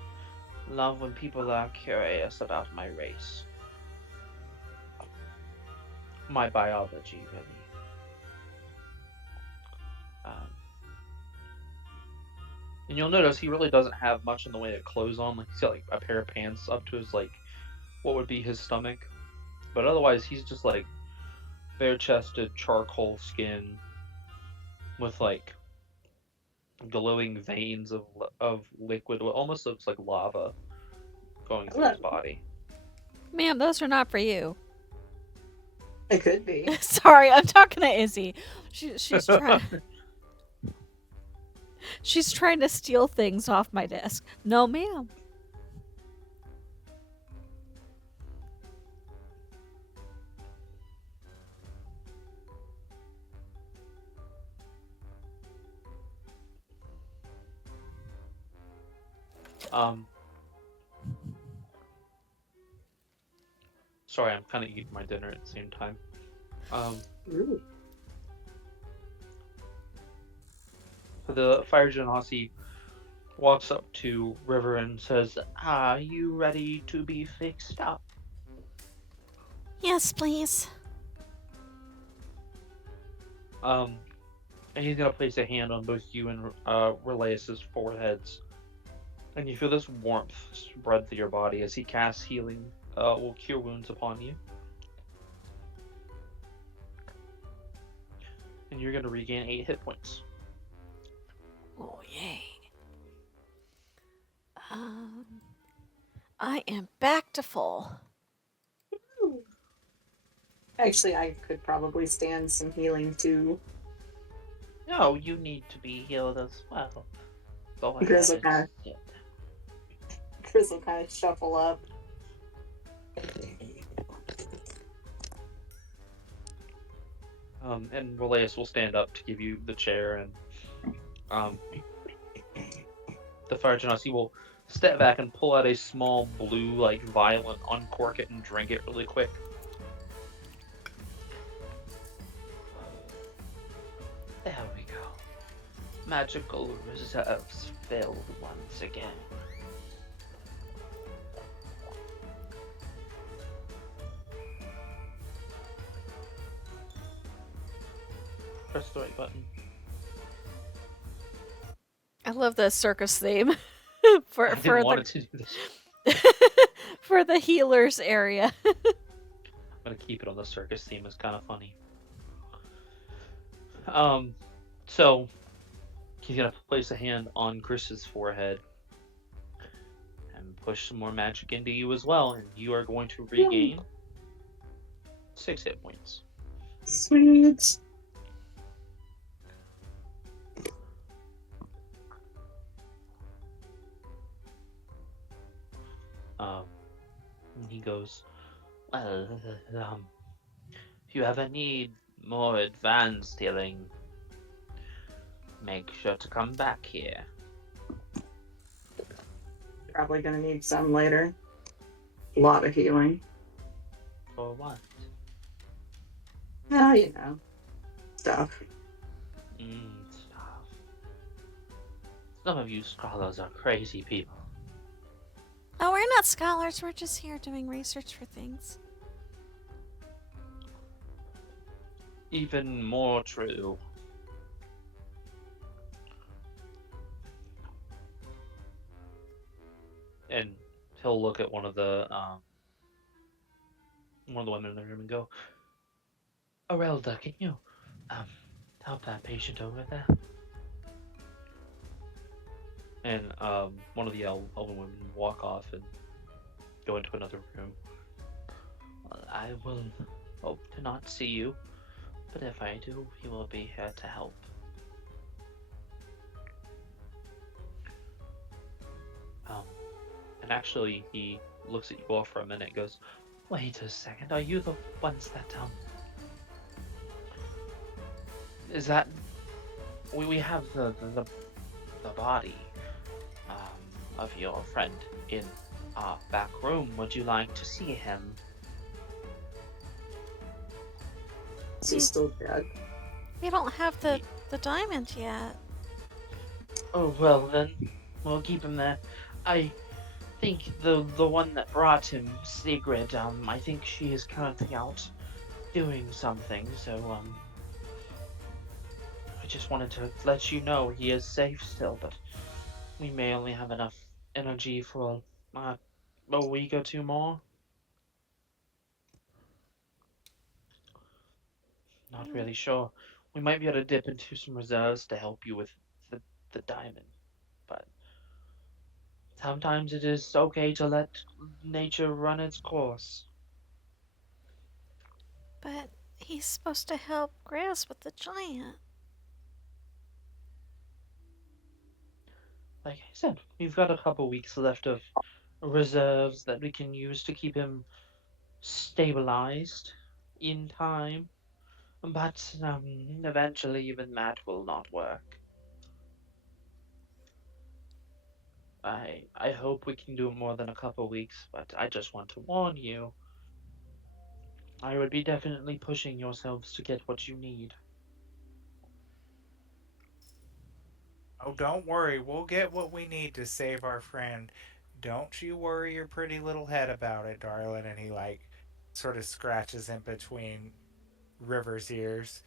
Love when people are curious about my race. My biology, really. And you'll notice he really doesn't have much in the way of clothes on. Like he's got like a pair of pants up to his like what would be his stomach, but otherwise he's just like bare-chested, charcoal skin with like glowing veins of liquid. What almost looks like lava going through his body. Ma'am, those are not for you. It could be. Sorry, I'm talking to Izzy. She's trying. She's trying to steal things off my desk. No, ma'am. Sorry, I'm kind of eating my dinner at the same time. Ooh. So the fire genasi walks up to River and says, "Are you ready to be fixed up?" Yes, please. And he's gonna place a hand on both you and Relias's foreheads, and you feel this warmth spread through your body as he casts healing. Will cure wounds upon you, and you're gonna regain 8 hit points. Oh, yay. I am back to full. Actually, I could probably stand some healing too. No, you need to be healed as well. Go ahead Grizzle and kind sit. Chris will kind of shuffle up. And Relias will stand up to give you the chair, and the fire genasi will step back and pull out a small blue, like, vial and uncork it and drink it really quick. There we go. Magical reserves filled once again. Press the right button. I love the circus theme for I didn't want it to do this. for the healers area. I'm gonna keep it on the circus theme. It's kind of funny. So he's gonna place a hand on Chris's forehead and push some more magic into you as well, and you are going to regain 6 hit points. Sweet. And he goes, "Well, if you ever need more advanced healing, make sure to come back here." Probably gonna need some later. A lot of healing. For what? Oh, you know. Stuff. Stuff. Some of you scholars are crazy people. Oh, we're not scholars. We're just here doing research for things. Even more true. And he'll look at one of the women in the room and go, "Arelda, can you help that patient over there?" And one of the elven women walk off and go into another room. "Well, I will hope to not see you, but if I do, he will be here to help." And actually, he looks at you all for a minute and goes, "Wait a second, are you the ones that, is that, we have the body, of your friend in our back room. Would you like to see him?" Is he still dead? We don't have Ye- the diamond yet. Oh, well then, we'll keep him there. I think the one that brought him, Sigrid, I think she is currently out doing something, so, I just wanted to let you know he is safe still, but we may only have enough energy for, a week or two more. Not really sure. We might be able to dip into some reserves to help you with the diamond, but sometimes it is okay to let nature run its course. But he's supposed to help Grass with the giant. Like I said, we've got a couple weeks left of reserves that we can use to keep him stabilized in time. But eventually, even that will not work. I hope we can do more than a couple weeks, but I just want to warn you. I would be definitely pushing yourselves to get what you need. Oh, don't worry. We'll get what we need to save our friend. Don't you worry your pretty little head about it, darling. And he, like, sort of scratches in between River's ears.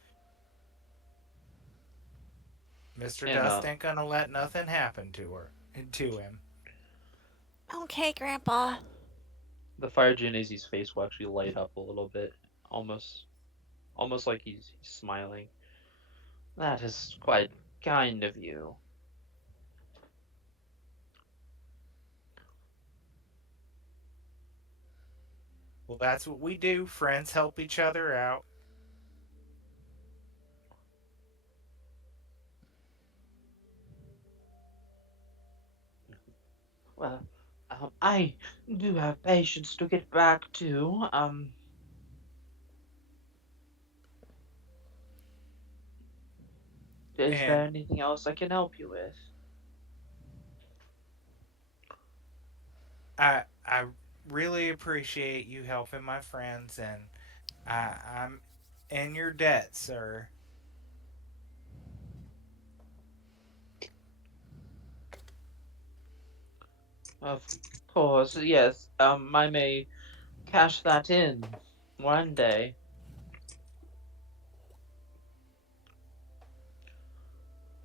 Mr. And Dust ain't gonna let nothing happen to him. Okay, Grandpa. the fire Genese's face will actually light up a little bit, almost, almost like he's smiling. That is quite kind of you. Well, that's what we do. Friends help each other out. Well, I do have patience to get back to. Is And there anything else I can help you with? I really appreciate you helping my friends, and I'm in your debt, sir. Of course, yes. I may cash that in one day.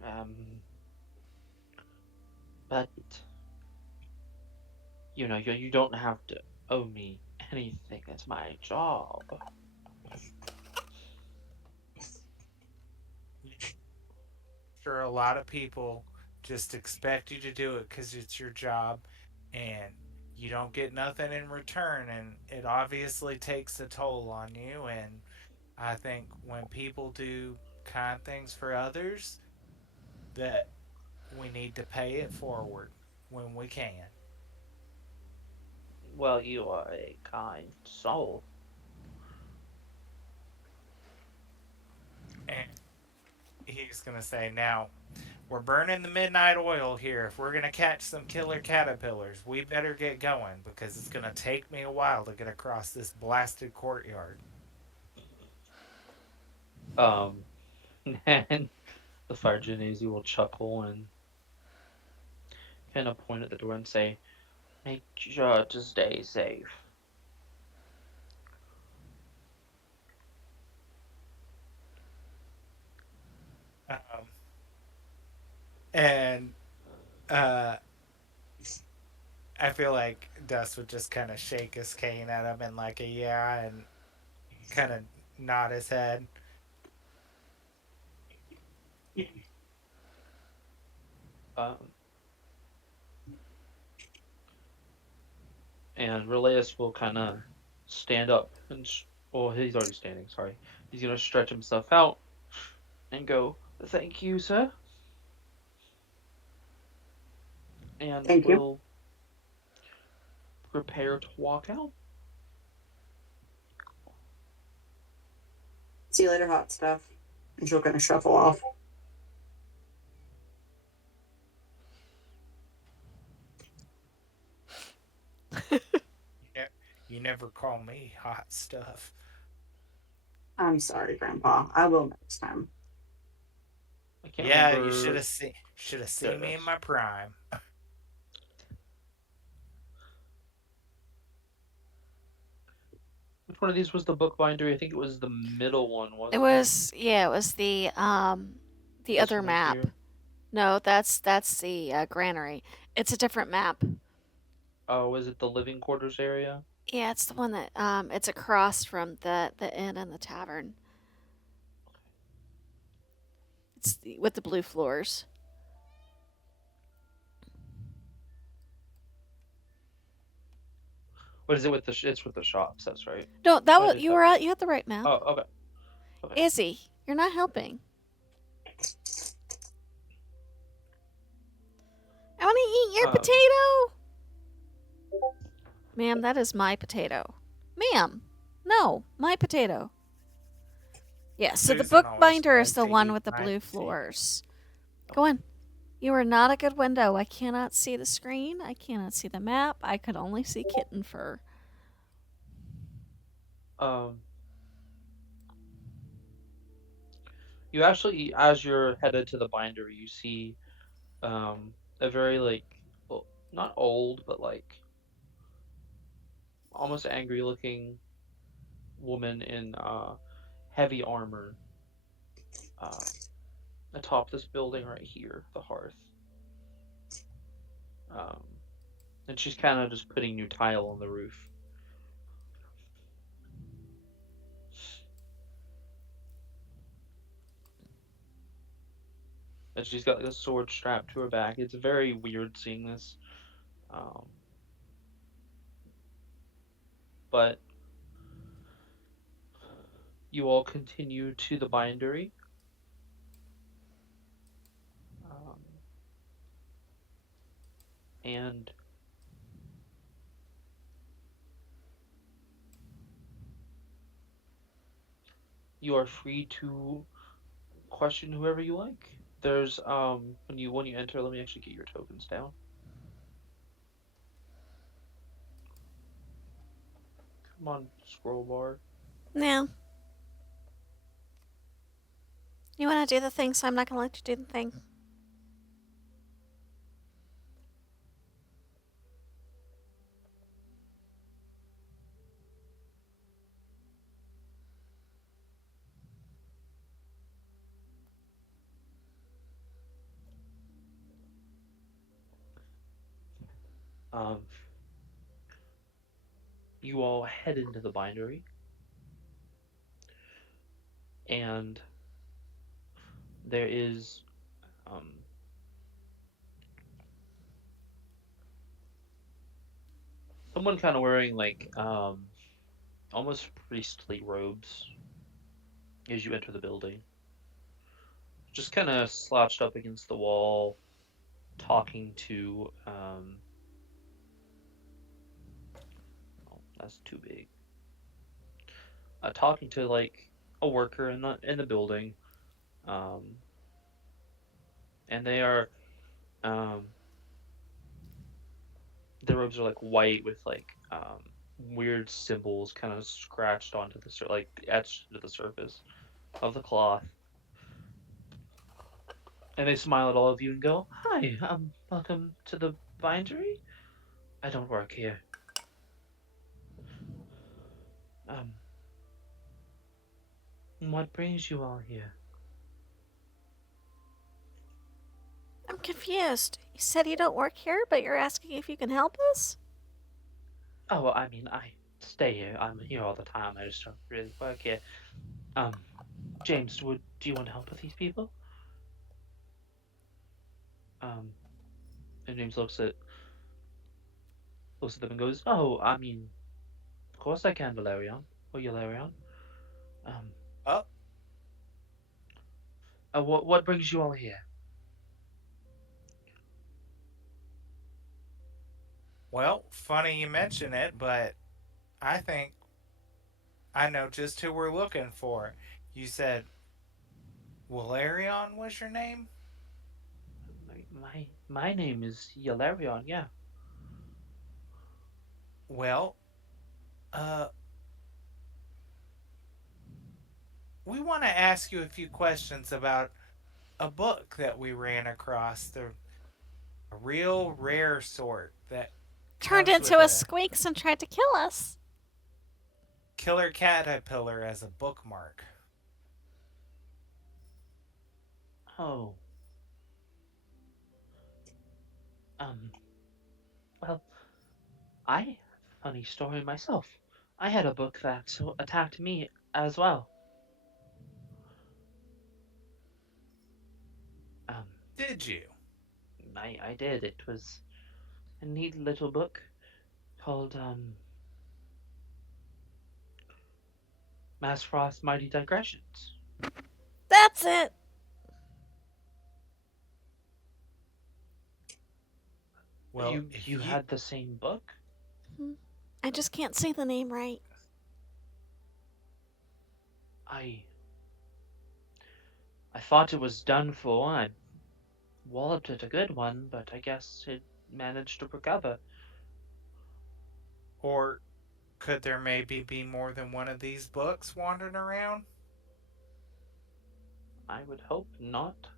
Um, but you don't have to owe me anything. It's my job. Sure, a lot of people just expect you to do it because it's your job, and you don't get nothing in return, and it obviously takes a toll on you. And I think when people do kind things for others, that we need to pay it forward when we can. Well, you are a kind soul. And he's gonna say, now we're burning the midnight oil here. If we're gonna catch some killer caterpillars, we better get going because it's gonna take me a while to get across this blasted courtyard. Um, and the fire Genasi will chuckle and kind of point at the door and say, "Make sure to stay safe." Um, and uh, I feel like Dust would just kind of shake his cane at him and like a yeah, and kind of nod his head. Um, and Relias will kind of stand up and, or he's already standing. Sorry, he's gonna stretch himself out and go, "Thank you, sir," and Thank you. will prepare to walk out. See you later, hot stuff. And she'll kind of shuffle off. You never call me hot stuff. I'm sorry, Grandpa. I will next time. I can't Yeah, remember. you should have seen me in my prime. Which one of these was the bookbinder? I think it was the middle one, It wasn't was it was the This other one right map. here? No, that's the granary. It's a different map. Oh, is it the living quarters area? Yeah, it's the one that it's across from the inn and the tavern. It's with the blue floors. What is it with the? It's with the shops. That's right. No, that I was just you have were to- out. You had the right map. Oh, okay. Okay. Izzy, you're not helping. I want to eat your potato. Ma'am, that is my potato. Ma'am, no, my potato. Yeah, so the Susan always bookbinder is tries the to one eat with the my blue potato. floors. Go on. You are not a good window. I cannot see the screen. I cannot see the map. I could only see kitten fur. You actually, as you're headed to the binder, you see, a very well, not old, but almost angry-looking woman in heavy armor, uh, atop this building right here, the hearth. Um, and she's kind of just putting new tile on the roof. And she's got a sword strapped to her back. It's very weird seeing this. But you all continue to the bindery. And you are free to question whoever you like. There's when you enter, let me actually get your tokens down. Come on, scroll bar. No. You want to do the thing, so I'm not going to let you do the thing. You all head into the bindery, and there is someone kind of wearing almost priestly robes as you enter the building. Just kind of slouched up against the wall, talking to oh, that's too big. Talking to a worker in the building, and they are the robes are white with weird symbols kind of scratched onto the etched into the surface of the cloth. And they smile at all of you and go, "Hi, welcome to the bindery. I don't work here. What brings you all here?" I'm confused. You said you don't work here, but you're asking if you can help us? Oh, well, I mean, I stay here. I'm here all the time. I just don't really work here. James, do you want help with these people? And James looks at them and goes, "Oh, I mean, of course I can, Valerian or Yularion. Oh, What brings you all here?" Well, funny you mention it, but I think I know just who we're looking for. You said Valerion was your name? My name is Yalarion. Yeah. Well, uh, we want to ask you a few questions about a book that we ran across, a real rare sort that Turned comes into with a a squeaks and tried to kill us. killer caterpillar as a bookmark. Oh. Um. Well, I have a funny story myself. I had a book that attacked me as well. Um. Did you? I did. It was a neat little book called Mazfroth's Mighty Digressions. That's it. Well, You if you had the same book? Hmm. I just can't say the name right. I I thought it was done for. I walloped it a good one, but I guess it managed to recover. or could there maybe be more than one of these books wandering around? I would hope not.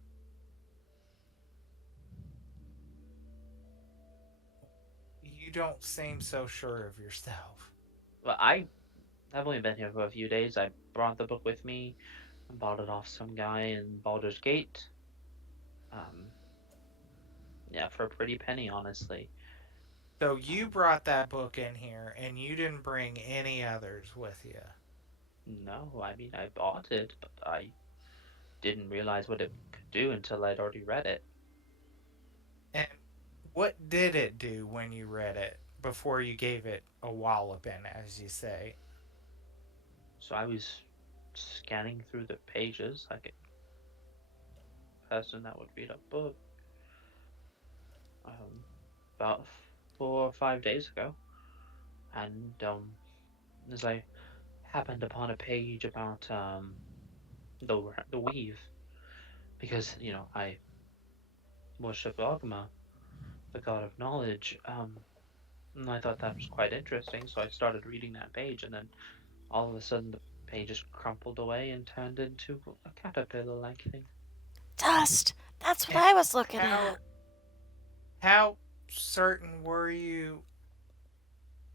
You don't seem so sure of yourself. Well, I've only been here for a few days. I brought the book with me and bought it off some guy in Baldur's Gate. Um, yeah, for a pretty penny, honestly. So you Um, brought that book in here and you didn't bring any others with you. no, I mean I bought it, but I didn't realize what it could do until I'd already read it. And what did it do when you read it before you gave it a walloping, as you say? So I was scanning through the pages like a person that would read a book um, about 4 or 5 days ago, and as I happened upon a page about the weave, because I worship Ogma, the god of knowledge. And I thought that was quite interesting, so I started reading that page, and then all of a sudden the page just crumpled away and turned into a caterpillar-like thing. Dust. That's what And I was looking at. how how certain were you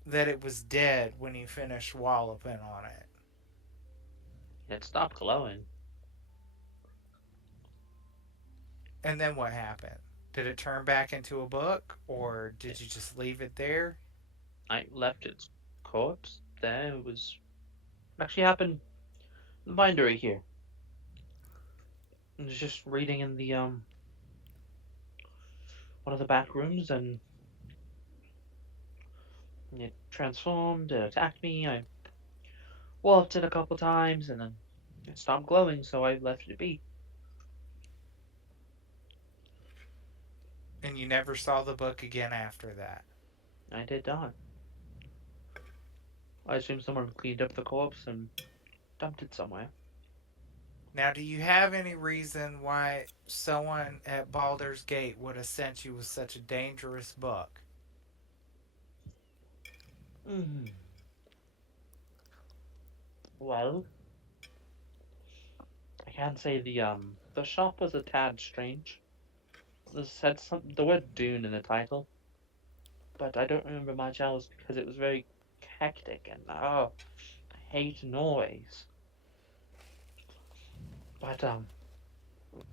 that it was dead when you finished walloping on it? It stopped glowing. And then what happened? Did it turn back into a book or It, did you just leave it there? I left its corpse there. It actually happened in the bindery here. I was just reading in the one of the back rooms, and it transformed. It attacked me. I walloped it a couple times, and then it stopped glowing, so I left it be. And you never saw the book again after that? I did not. I assume someone cleaned up the corpse and dumped it somewhere. Now, do you have any reason why someone at Baldur's Gate would have sent you with such a dangerous book? Mm. Well, I can't say the shop was a tad strange. It said the word Dune in the title, but I don't remember much else because it was very hectic and I hate noise. But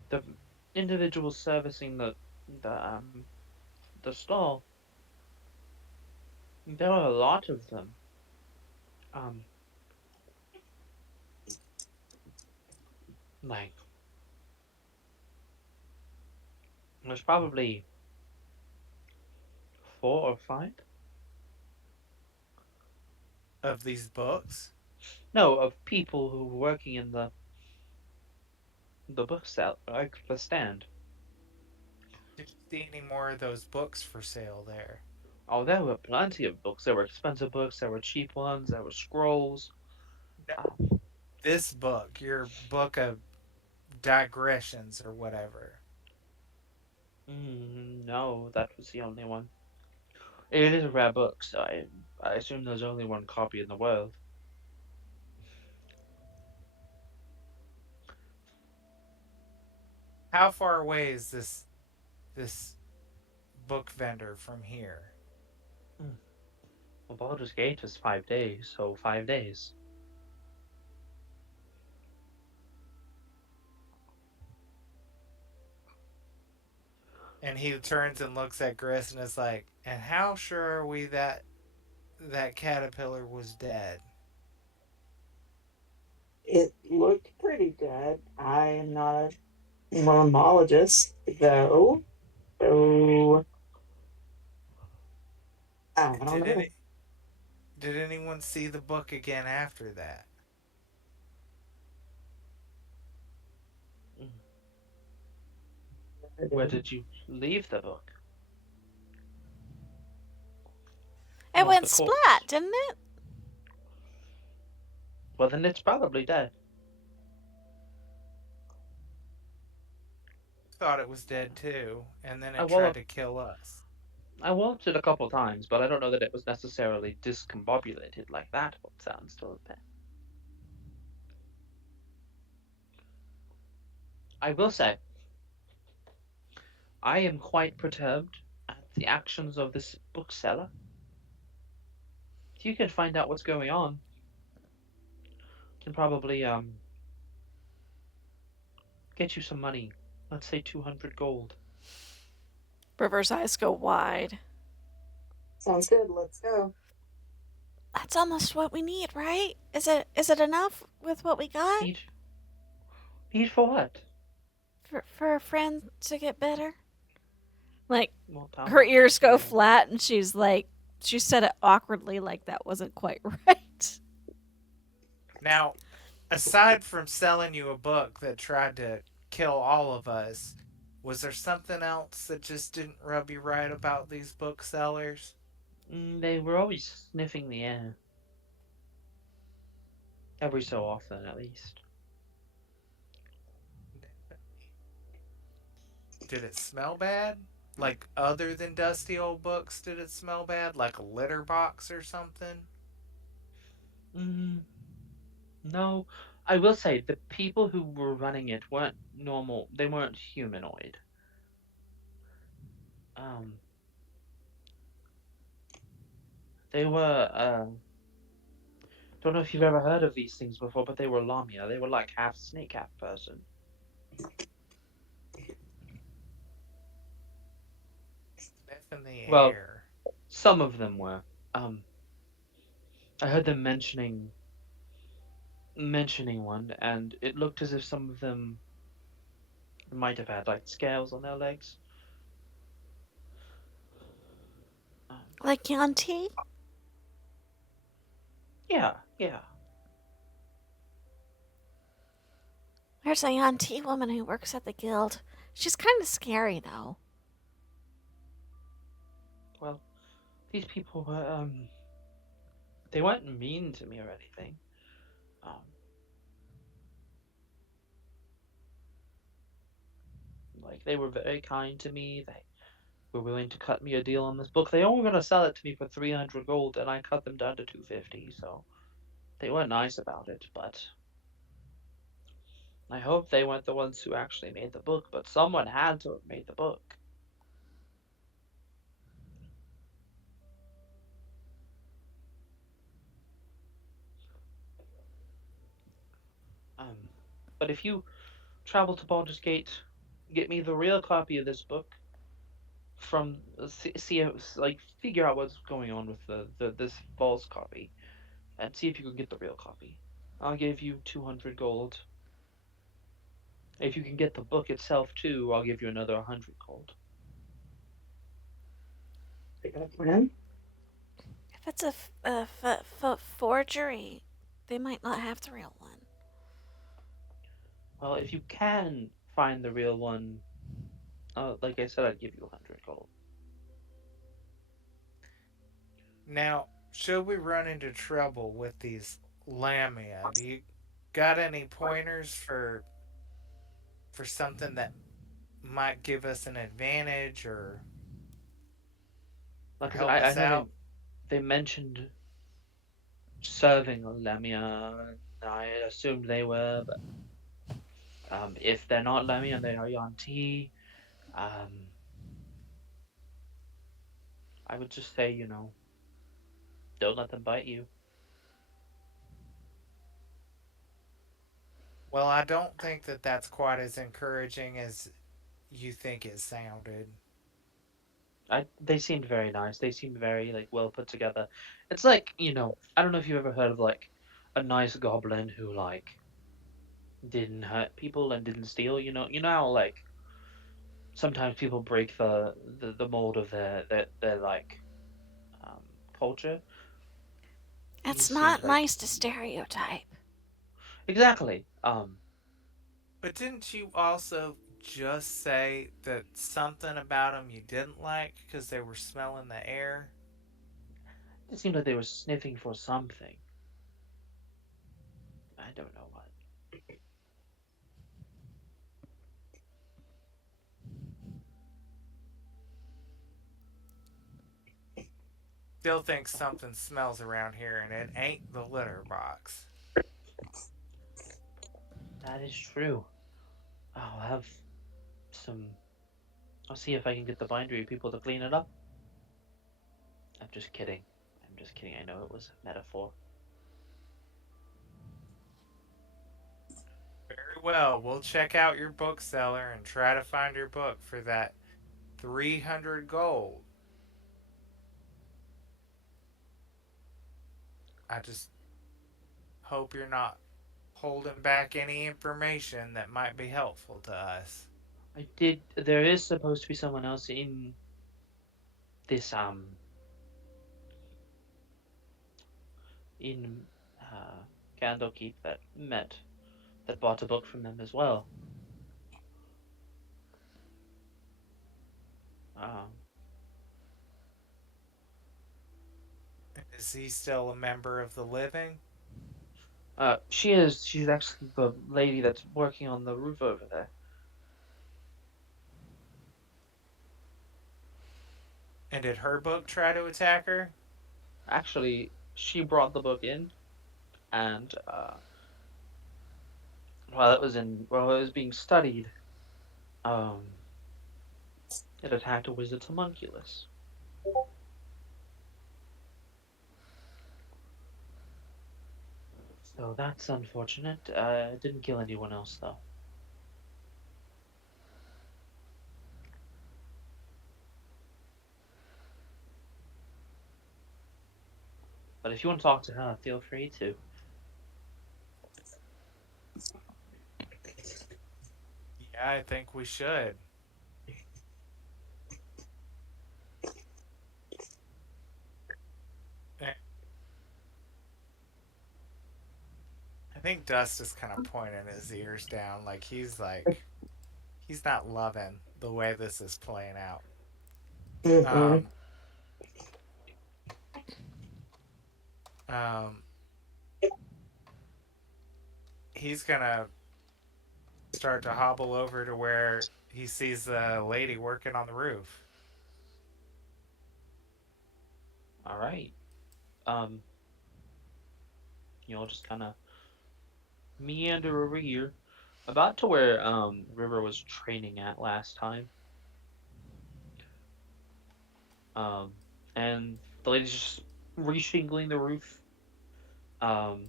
the individuals servicing the the stall, there were a lot of them. Um, like there's probably 4 or 5. Of these books? No, of people who were working in the book sale, like the stand. Did you see any more of those books for sale there? Oh, there were plenty of books. There were expensive books. There were cheap ones. There were scrolls. This book, your book of digressions or whatever. No, that was the only one. It is a rare book, so I assume there's only one copy in the world. How far away is this book vendor from here? Well, Baldur's Gate is 5 days, so 5 days. And he turns and looks at Gris and is like, "And how sure are we that that caterpillar was dead?" It looked pretty dead. I am not a mormologist, though. So, I don't Did know. anyone see the book again after that? Mm. Where did you leave the book? It Well, went the corpse. splat, didn't it? Well, then it's probably dead. Thought it was dead too, and then I it tried walloped, to kill us. I walloped it a couple times, but I don't know that it was necessarily discombobulated like that. What sounds to have been. I will say, I am quite perturbed at the actions of this bookseller. If you can find out what's going on, can probably get you some money. Let's say 200 gold. River's eyes go wide. Sounds good. Let's go. That's almost what we need, right? Is it enough with what we got Need need for what? for a friend to get better? Like Well, tell her me. ears go Yeah. flat, and she's like, she said it awkwardly, like that wasn't quite right. Now, aside from selling you a book that tried to kill all of us, was there something else that just didn't rub you right about these booksellers? They were always sniffing the air. Every so often, at least. Did it smell bad? Like other than dusty old books, did it smell bad? Like a litter box or something? Mm, no. I will say, the people who were running it weren't normal. They weren't humanoid. Um, they were, don't know if you've ever heard of these things before, but they were Lamia. They were like half snake, half person. Sniff in the Well, air. some of them were. Um, I heard them mentioning one, and it looked as if some of them might have had like scales on their legs. Um, Like Yanti? yeah. There's a Yanti woman who works at the guild. She's kind of scary, though. Well, these people were they weren't mean to me or anything. Um, like they were very kind to me. They were willing to cut me a deal on this book. They only were gonna sell it to me for 300 gold, and I cut them down to 250. So they were nice about it, but I hope they weren't the ones who actually made the book. But someone had to have made the book. Um, but if you travel to Baldur's Gate, get me the real copy of this book from see like figure out what's going on with the this false copy and see if you can get the real copy. I'll give you 200 gold. If you can get the book itself too, I'll give you another 100 gold. Pick up plan. If it's a forgery, they might not have the real one. Well, if you can find the real one, like I said, I'd give you 100 gold. Now, should we run into trouble with these Lamia, do you got any pointers for something that might give us an advantage or Like I said, help I us know out? they mentioned serving Lamia. I assumed they were, but if they're not Lamia and they are Yanti, um, I would just say, don't let them bite you. Well, I don't think that that's quite as encouraging as you think it sounded. They seemed very nice. They seemed very like well put together. It's like, I don't know if you've ever heard of like a nice goblin who like didn't hurt people and didn't steal. You know how like sometimes people break the mold of their like um, culture. He It's seemed not like nice to stereotype. exactly. But didn't you also just say that something about them you didn't like because they were smelling the air? It seemed like they were sniffing for something. I don't know what. Still think something smells around here and it ain't the litter box. That is true. I'll have some. I'll see if I can get the bindery people to clean it up. I'm just kidding. I'm just kidding. I know it was a metaphor. Very well, we'll check out your bookseller and try to find your book for that 300 gold. I just hope you're not holding back any information that might be helpful to us. I did. There is supposed to be someone else in this in Candlekeep that bought a book from them as well. Um, Is he still a member of the living? she is. She's actually the lady that's working on the roof over there. And did her book try to attack her? Actually, she brought the book in, and while it was being studied, um, it attacked a wizard's homunculus. So that's unfortunate. It didn't kill anyone else though. But if you want to talk to her, feel free to. Yeah, I think we should. I think Dust is kind of pointing his ears down, like he's not loving the way this is playing out. Um, um, he's gonna start to hobble over to where he sees the lady working on the roof. All right. Um, just kind of meander over here, about to where River was training at last time. Um, and the lady's just reshingling the roof. Um,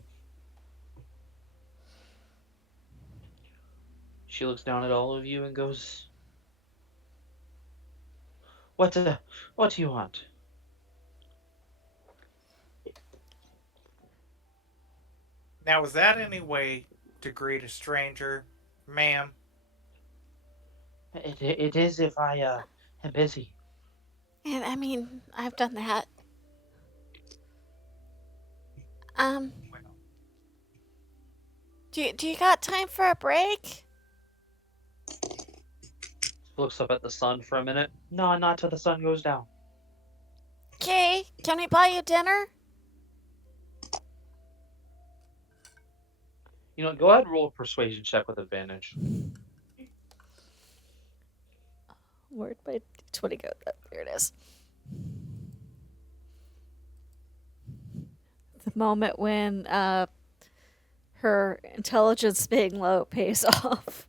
she looks down at all of you and goes, What do you want?" Now, was that any way to greet a stranger, ma'am? It is if I am busy. And I mean, I've done that. Um, Well, do you got time for a break? Looks up at the sun for a minute. No, not till the sun goes down. Okay, can we buy you dinner? You know, go ahead and roll a persuasion check with advantage. Where'd my 20 go? Oh, there it is. The moment when her intelligence being low pays off.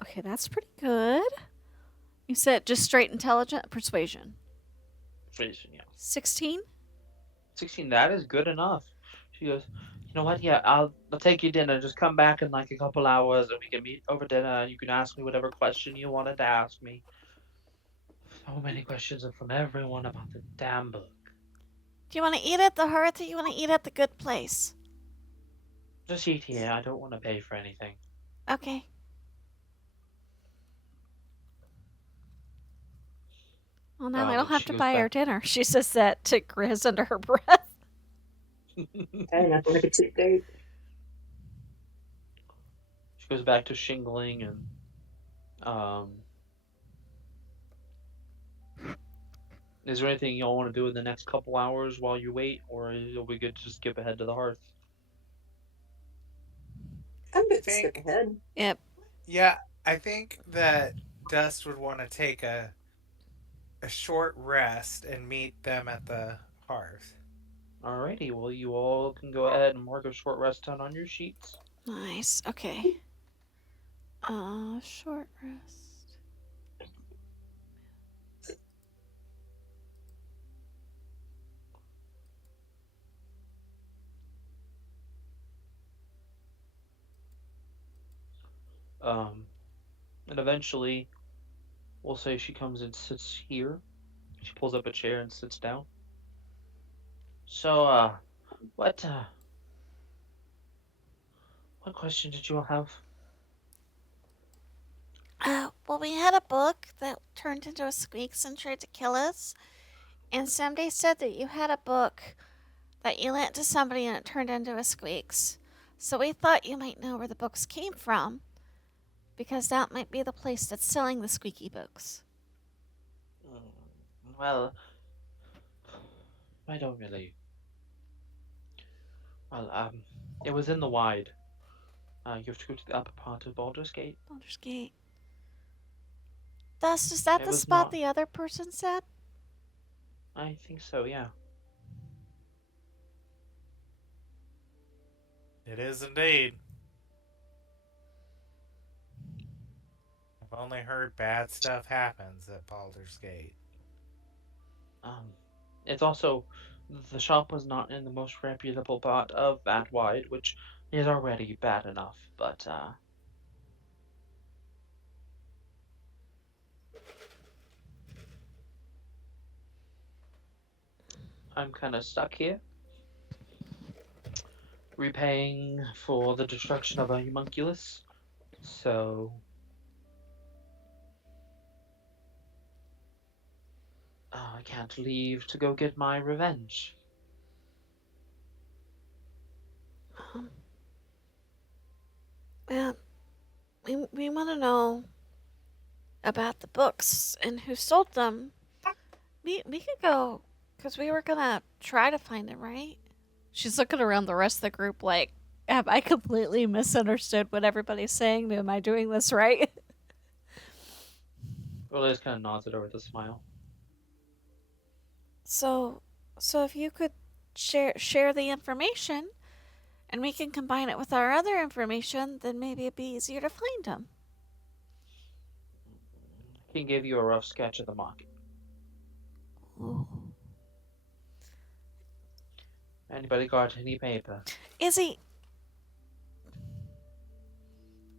Okay, that's pretty good. You said just straight intelligent persuasion. Persuasion, yeah. 16? 16, that is good enough. She goes, you know what? Yeah, I'll take you dinner. Just come back in like a couple hours and we can meet over dinner and you can ask me whatever question you wanted to ask me. So many questions and from everyone about the damn book. Do you want to eat at the hearth or you want to eat at the good place? Just eat here. I don't want to pay for anything. Okay. Well, now I don't have She to goes buy her back. dinner. She says that to Grizz under her breath. Hey, nothing like a cheap date. She goes back to shingling and is there anything y'all want to do in the next couple hours while you wait, or are we good to just skip ahead to the hearth? I'm good to Think- skip ahead. Yep. Yeah, I think that Dust would want to take a short rest and meet them at the hearth. Alrighty, well, you all can go ahead and mark a short rest time on your sheets. Nice. Okay. Short rest. And eventually, we'll say she comes and sits here. She pulls up a chair and sits down. So, what question did you all have? Well, we had a book that turned into a squeaks and tried to kill us. And somebody said that you had a book that you lent to somebody and it turned into a squeaks. So we thought you might know where the books came from, because that might be the place that's selling the squeaky books. Well, I don't really. Well, it was in the wide. You have to go to the upper part of Baldur's Gate. Baldur's Gate. Thus, is that It the was spot not- the other person said? I think so, yeah. It is indeed. I've only heard bad stuff happens at Baldur's Gate. It's also the shop was not in the most reputable part of that wide, which is already bad enough. But I'm kind of stuck here, repaying for the destruction of a homunculus. So I can't leave to go get my revenge. Well, we want to know about the books and who sold them. We could go, because we were going to try to find them, right? She's looking around the rest of the group like, have I completely misunderstood what everybody's saying? Am I doing this right? Well, just kind of nods it over with a smile. So if you could share the information, and we can combine it with our other information, then maybe it'd be easier to find them. I can give you a rough sketch of the market. Ooh. Anybody got any paper? Izzy,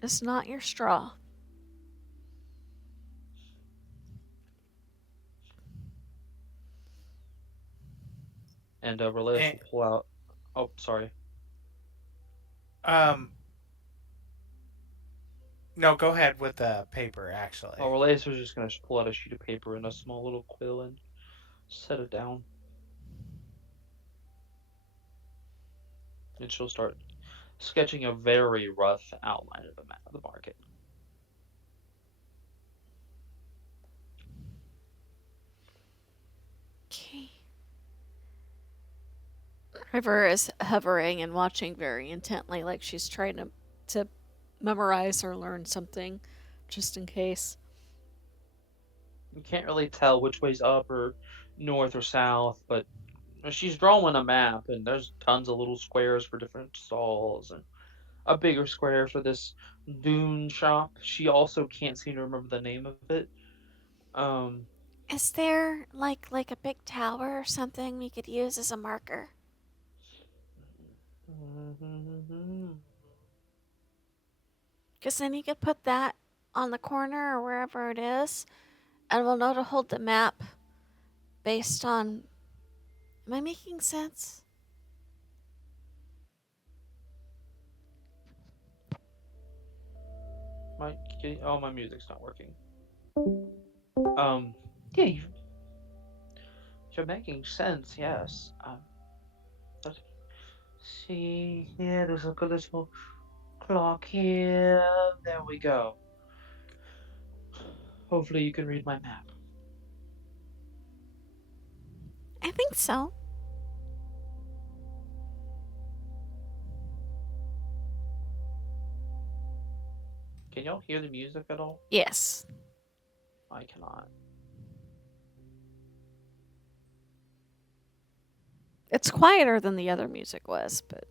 it's not your straw. And Relis will pull out. Oh, sorry. No, go ahead with the paper, actually. Oh, Relis was just gonna pull out a sheet of paper and a small little quill and set it down. And she'll start sketching a very rough outline of the map of the market. River is hovering and watching very intently, like she's trying to memorize or learn something, just in case. You can't really tell which way's up or north or south, but she's drawing a map, and there's tons of little squares for different stalls, and a bigger square for this dune shop. She also can't seem to remember the name of it. Um, Is there like a big tower or something we could use as a marker? Because then you could put that on the corner or wherever it is, and we'll know to hold the map based on. Am I making sense? my music's not working. Um, yeah, you're making sense. Yes. Let's see. Yeah, there's like a little clock here. There we go. Hopefully, you can read my map. I think so. Can y'all hear the music at all? Yes. I cannot. It's quieter than the other music was, but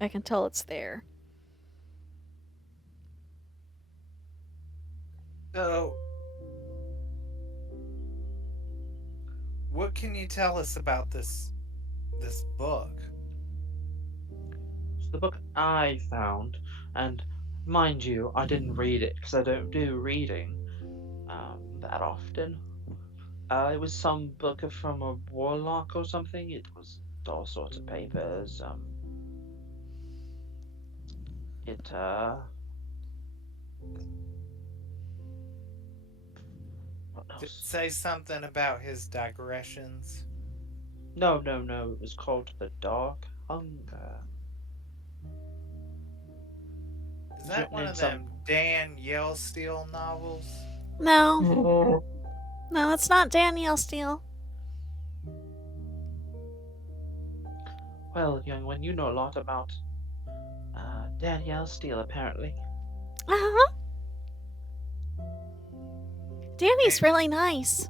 I can tell it's there. So, what can you tell us about this book? It's the book I found, and mind you, I didn't read it because I don't do reading that often. It was some book from a warlock or something. It was all sorts of papers. It what Did it else? say something about his digressions? No. It was called The Dark Hunger. Is that Written one in of some. them Dan Yellowsteel novels? No. No, it's not Danielle Steele. Well, young one, you know a lot about Danielle Steele, apparently. Uh-huh. Danny's really nice.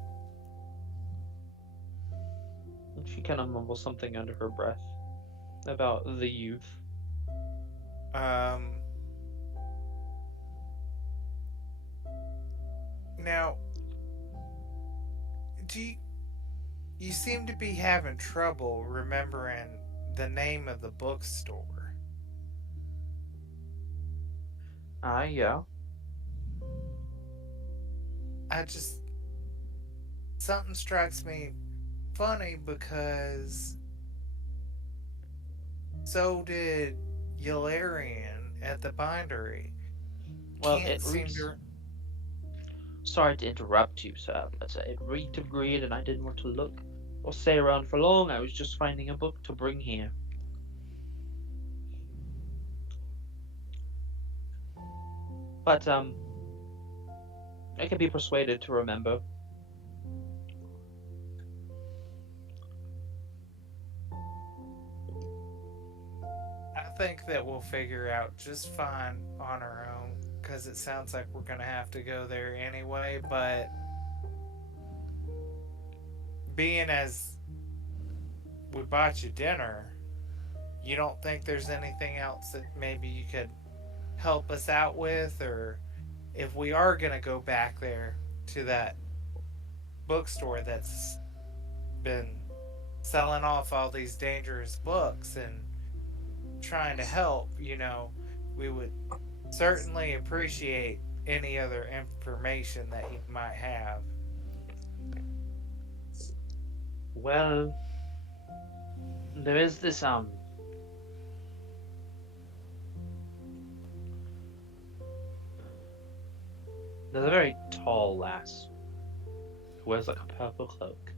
And she kind of mumbles something under her breath about the youth. Now, you seem to be having trouble remembering the name of the bookstore. Yeah. Something strikes me funny because so did Yularian at the bindery. Well, Can't seem to. Sorry to interrupt you, sir, but it reeked of greed and I didn't want to look or stay around for long. I was just finding a book to bring here. But, I can be persuaded to remember. I think that we'll figure out just fine on our own because it sounds like we're gonna have to go there anyway. But being as we bought you dinner, you don't think there's anything else that maybe you could help us out with, or if we are gonna go back there to that bookstore that's been selling off all these dangerous books and trying to help, we would certainly appreciate any other information that you might have. Well, there is this, there's a very tall lass who wears like a purple cloak.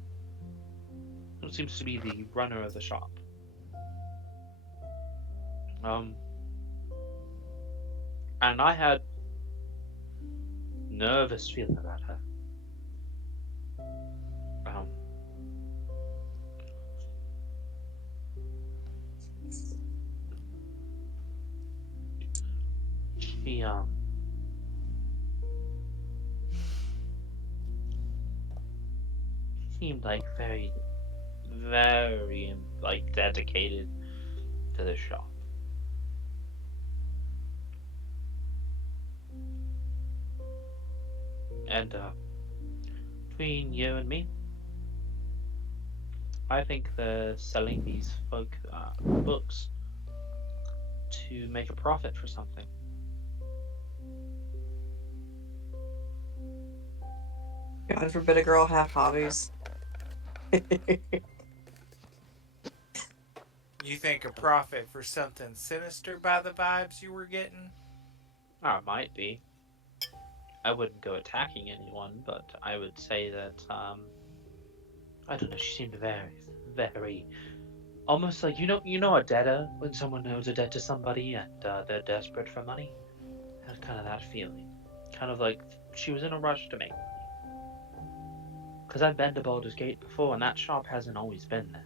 Who seems to be the runner of the shop. And I had nervous feeling about her. She seemed like very, very like dedicated to the shop. And between you and me, I think they're selling these folk books to make a profit for something. God forbid a girl have hobbies. You think a profit for something sinister by the vibes you were getting? Or it might be. I wouldn't go attacking anyone, but I would say that I don't know. She seemed very, very, almost like you know a debtor when someone owes a debt to somebody and they're desperate for money. Had kind of that feeling, kind of like she was in a rush to make money. Because I've been to Baldur's Gate before, and that shop hasn't always been there.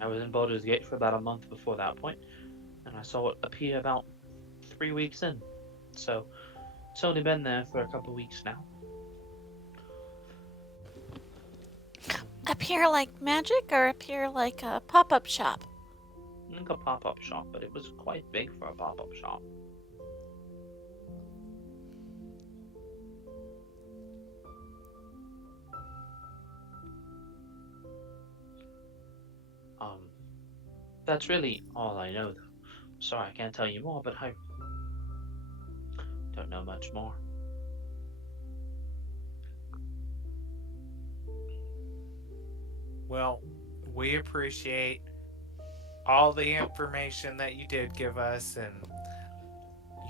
I was in Baldur's Gate for about a month before that point, and I saw it appear about 3 weeks in. So it's only been there for a couple weeks now. Appear like magic or appear like a pop-up shop? Like a pop-up shop, but it was quite big for a pop-up shop. That's really all I know, though. Sorry, I can't tell you more, but I don't know much more. Well, we appreciate all the information that you did give us, and,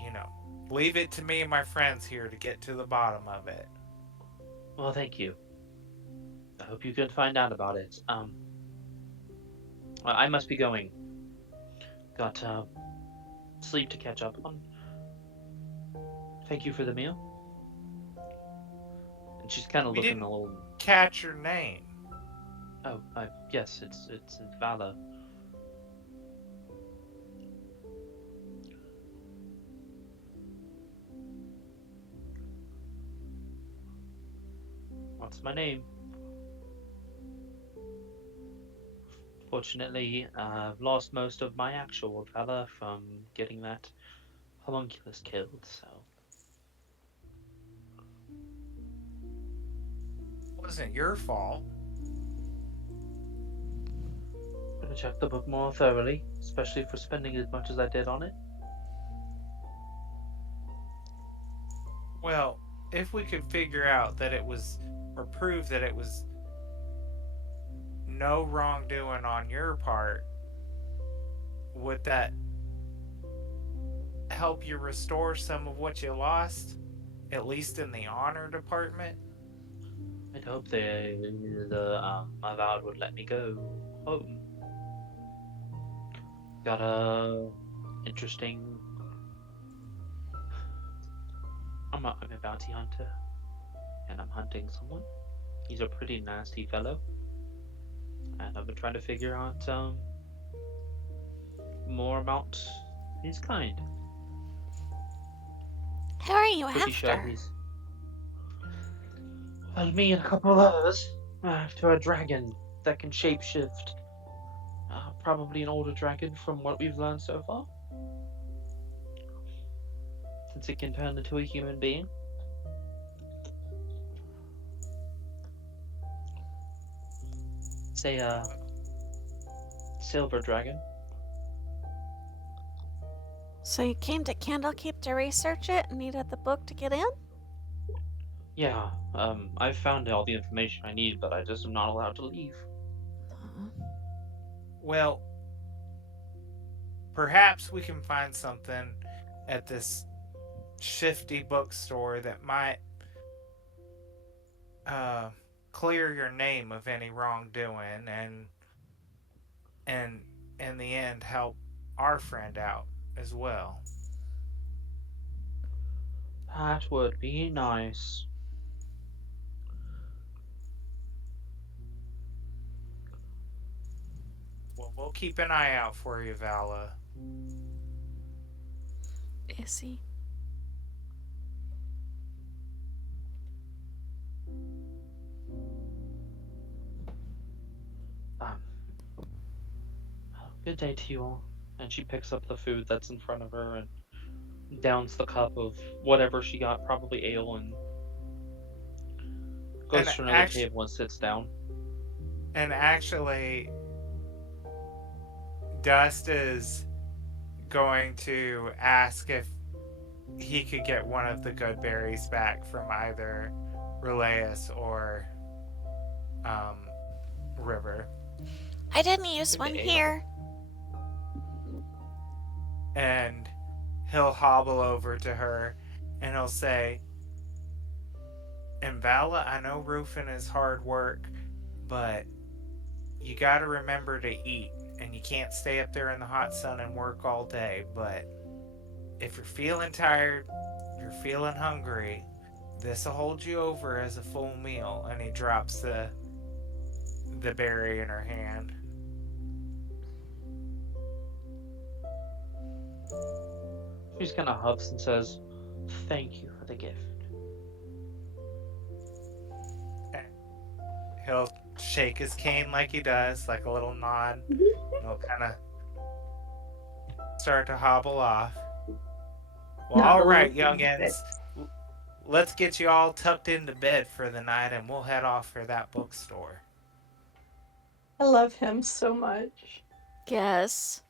you know, leave it to me and my friends here to get to the bottom of it. Well, thank you. I hope you can find out about it. Well, I must be going. Got sleep to catch up on. Thank you for the meal. And she's kind of We looking didn't a little. catch your name. Oh, yes, it's Vala. What's my name? Fortunately, I've lost most of my actual Vala from getting that homunculus killed, so. It wasn't your fault. Gonna check the book more thoroughly, especially for spending as much as I did on it. Well, if we could figure out that it was, or prove that it was no wrongdoing on your part, would that help you restore some of what you lost? At least in the honor department? I'd hope my Avowed would let me go home. Got a interesting. I'm a bounty hunter, and I'm hunting someone. He's a pretty nasty fellow, and I've been trying to figure out more about his kind. Who are you Pretty sure after? he's. Well, me and a couple of others are after a dragon that can shapeshift. Probably an older dragon from what we've learned so far. Since it can turn into a human being. Say a silver dragon. So you came to Candlekeep to research it and needed the book to get in? Yeah, I've found all the information I need, but I just am not allowed to leave. Well, perhaps we can find something at this shifty bookstore that might clear your name of any wrongdoing, and in the end help our friend out as well. That would be nice. Well, we'll keep an eye out for you, Vala. Is he? Um, good day to you all. And she picks up the food that's in front of her and downs the cup of whatever she got, probably ale, and goes to another table and sits down. And actually, Dust is going to ask if he could get one of the good berries back from either Relias or River. I didn't use one Ale. here. And he'll hobble over to her and he'll say, and Vala, I know roofing is hard work, but you gotta remember to eat. And you can't stay up there in the hot sun and work all day. But if you're feeling tired, you're feeling hungry, this'll hold you over as a full meal. And he drops the berry in her hand. She just kind of huffs and says, "Thank you for the gift." He'll shake his cane like he does, like a little nod. He'll kind of start to hobble off. Well, all right, youngins. Let's get you all tucked into bed for the night, and we'll head off for that bookstore. I love him so much. Yes.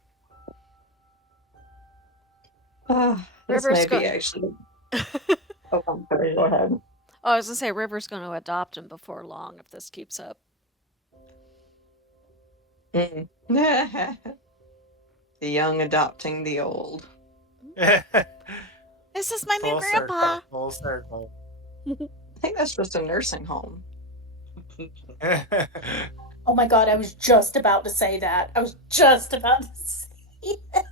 This River's may go- be actually. Oh, I'm sorry. Go ahead. Oh, I was gonna say River's going to adopt him before long if this keeps up. The young adopting the old. This is my new grandpa. Full circle. I think that's just a nursing home. Oh my god, I was just about to say that. I was just about to say that.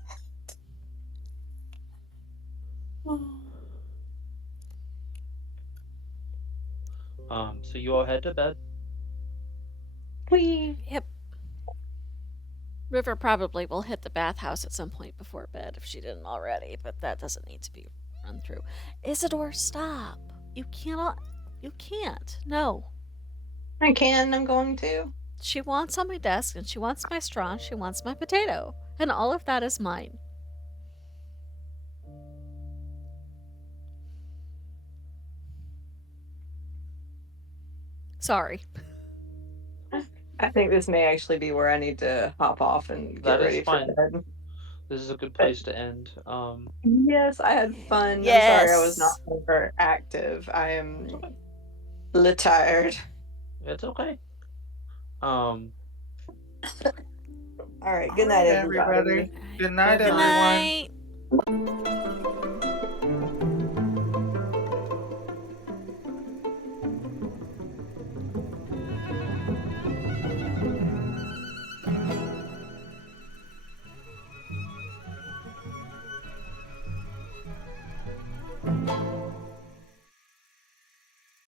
So you all head to bed. Yep. River probably will hit the bathhouse at some point before bed if she didn't already, but that doesn't need to be run through. Isidore, stop. You cannot. You can't. No. I can. I'm going to. She wants on my desk, and she wants my straw, and she wants my potato. And all of that is mine. Sorry. I think this may actually be where I need to hop off and get That is ready fine. for bed. This is a good place to end. Yes, I had fun. Yes. I'm sorry I was not over active. I am tired. It's okay. All right. Good night, everybody. Good night, Good everyone. night.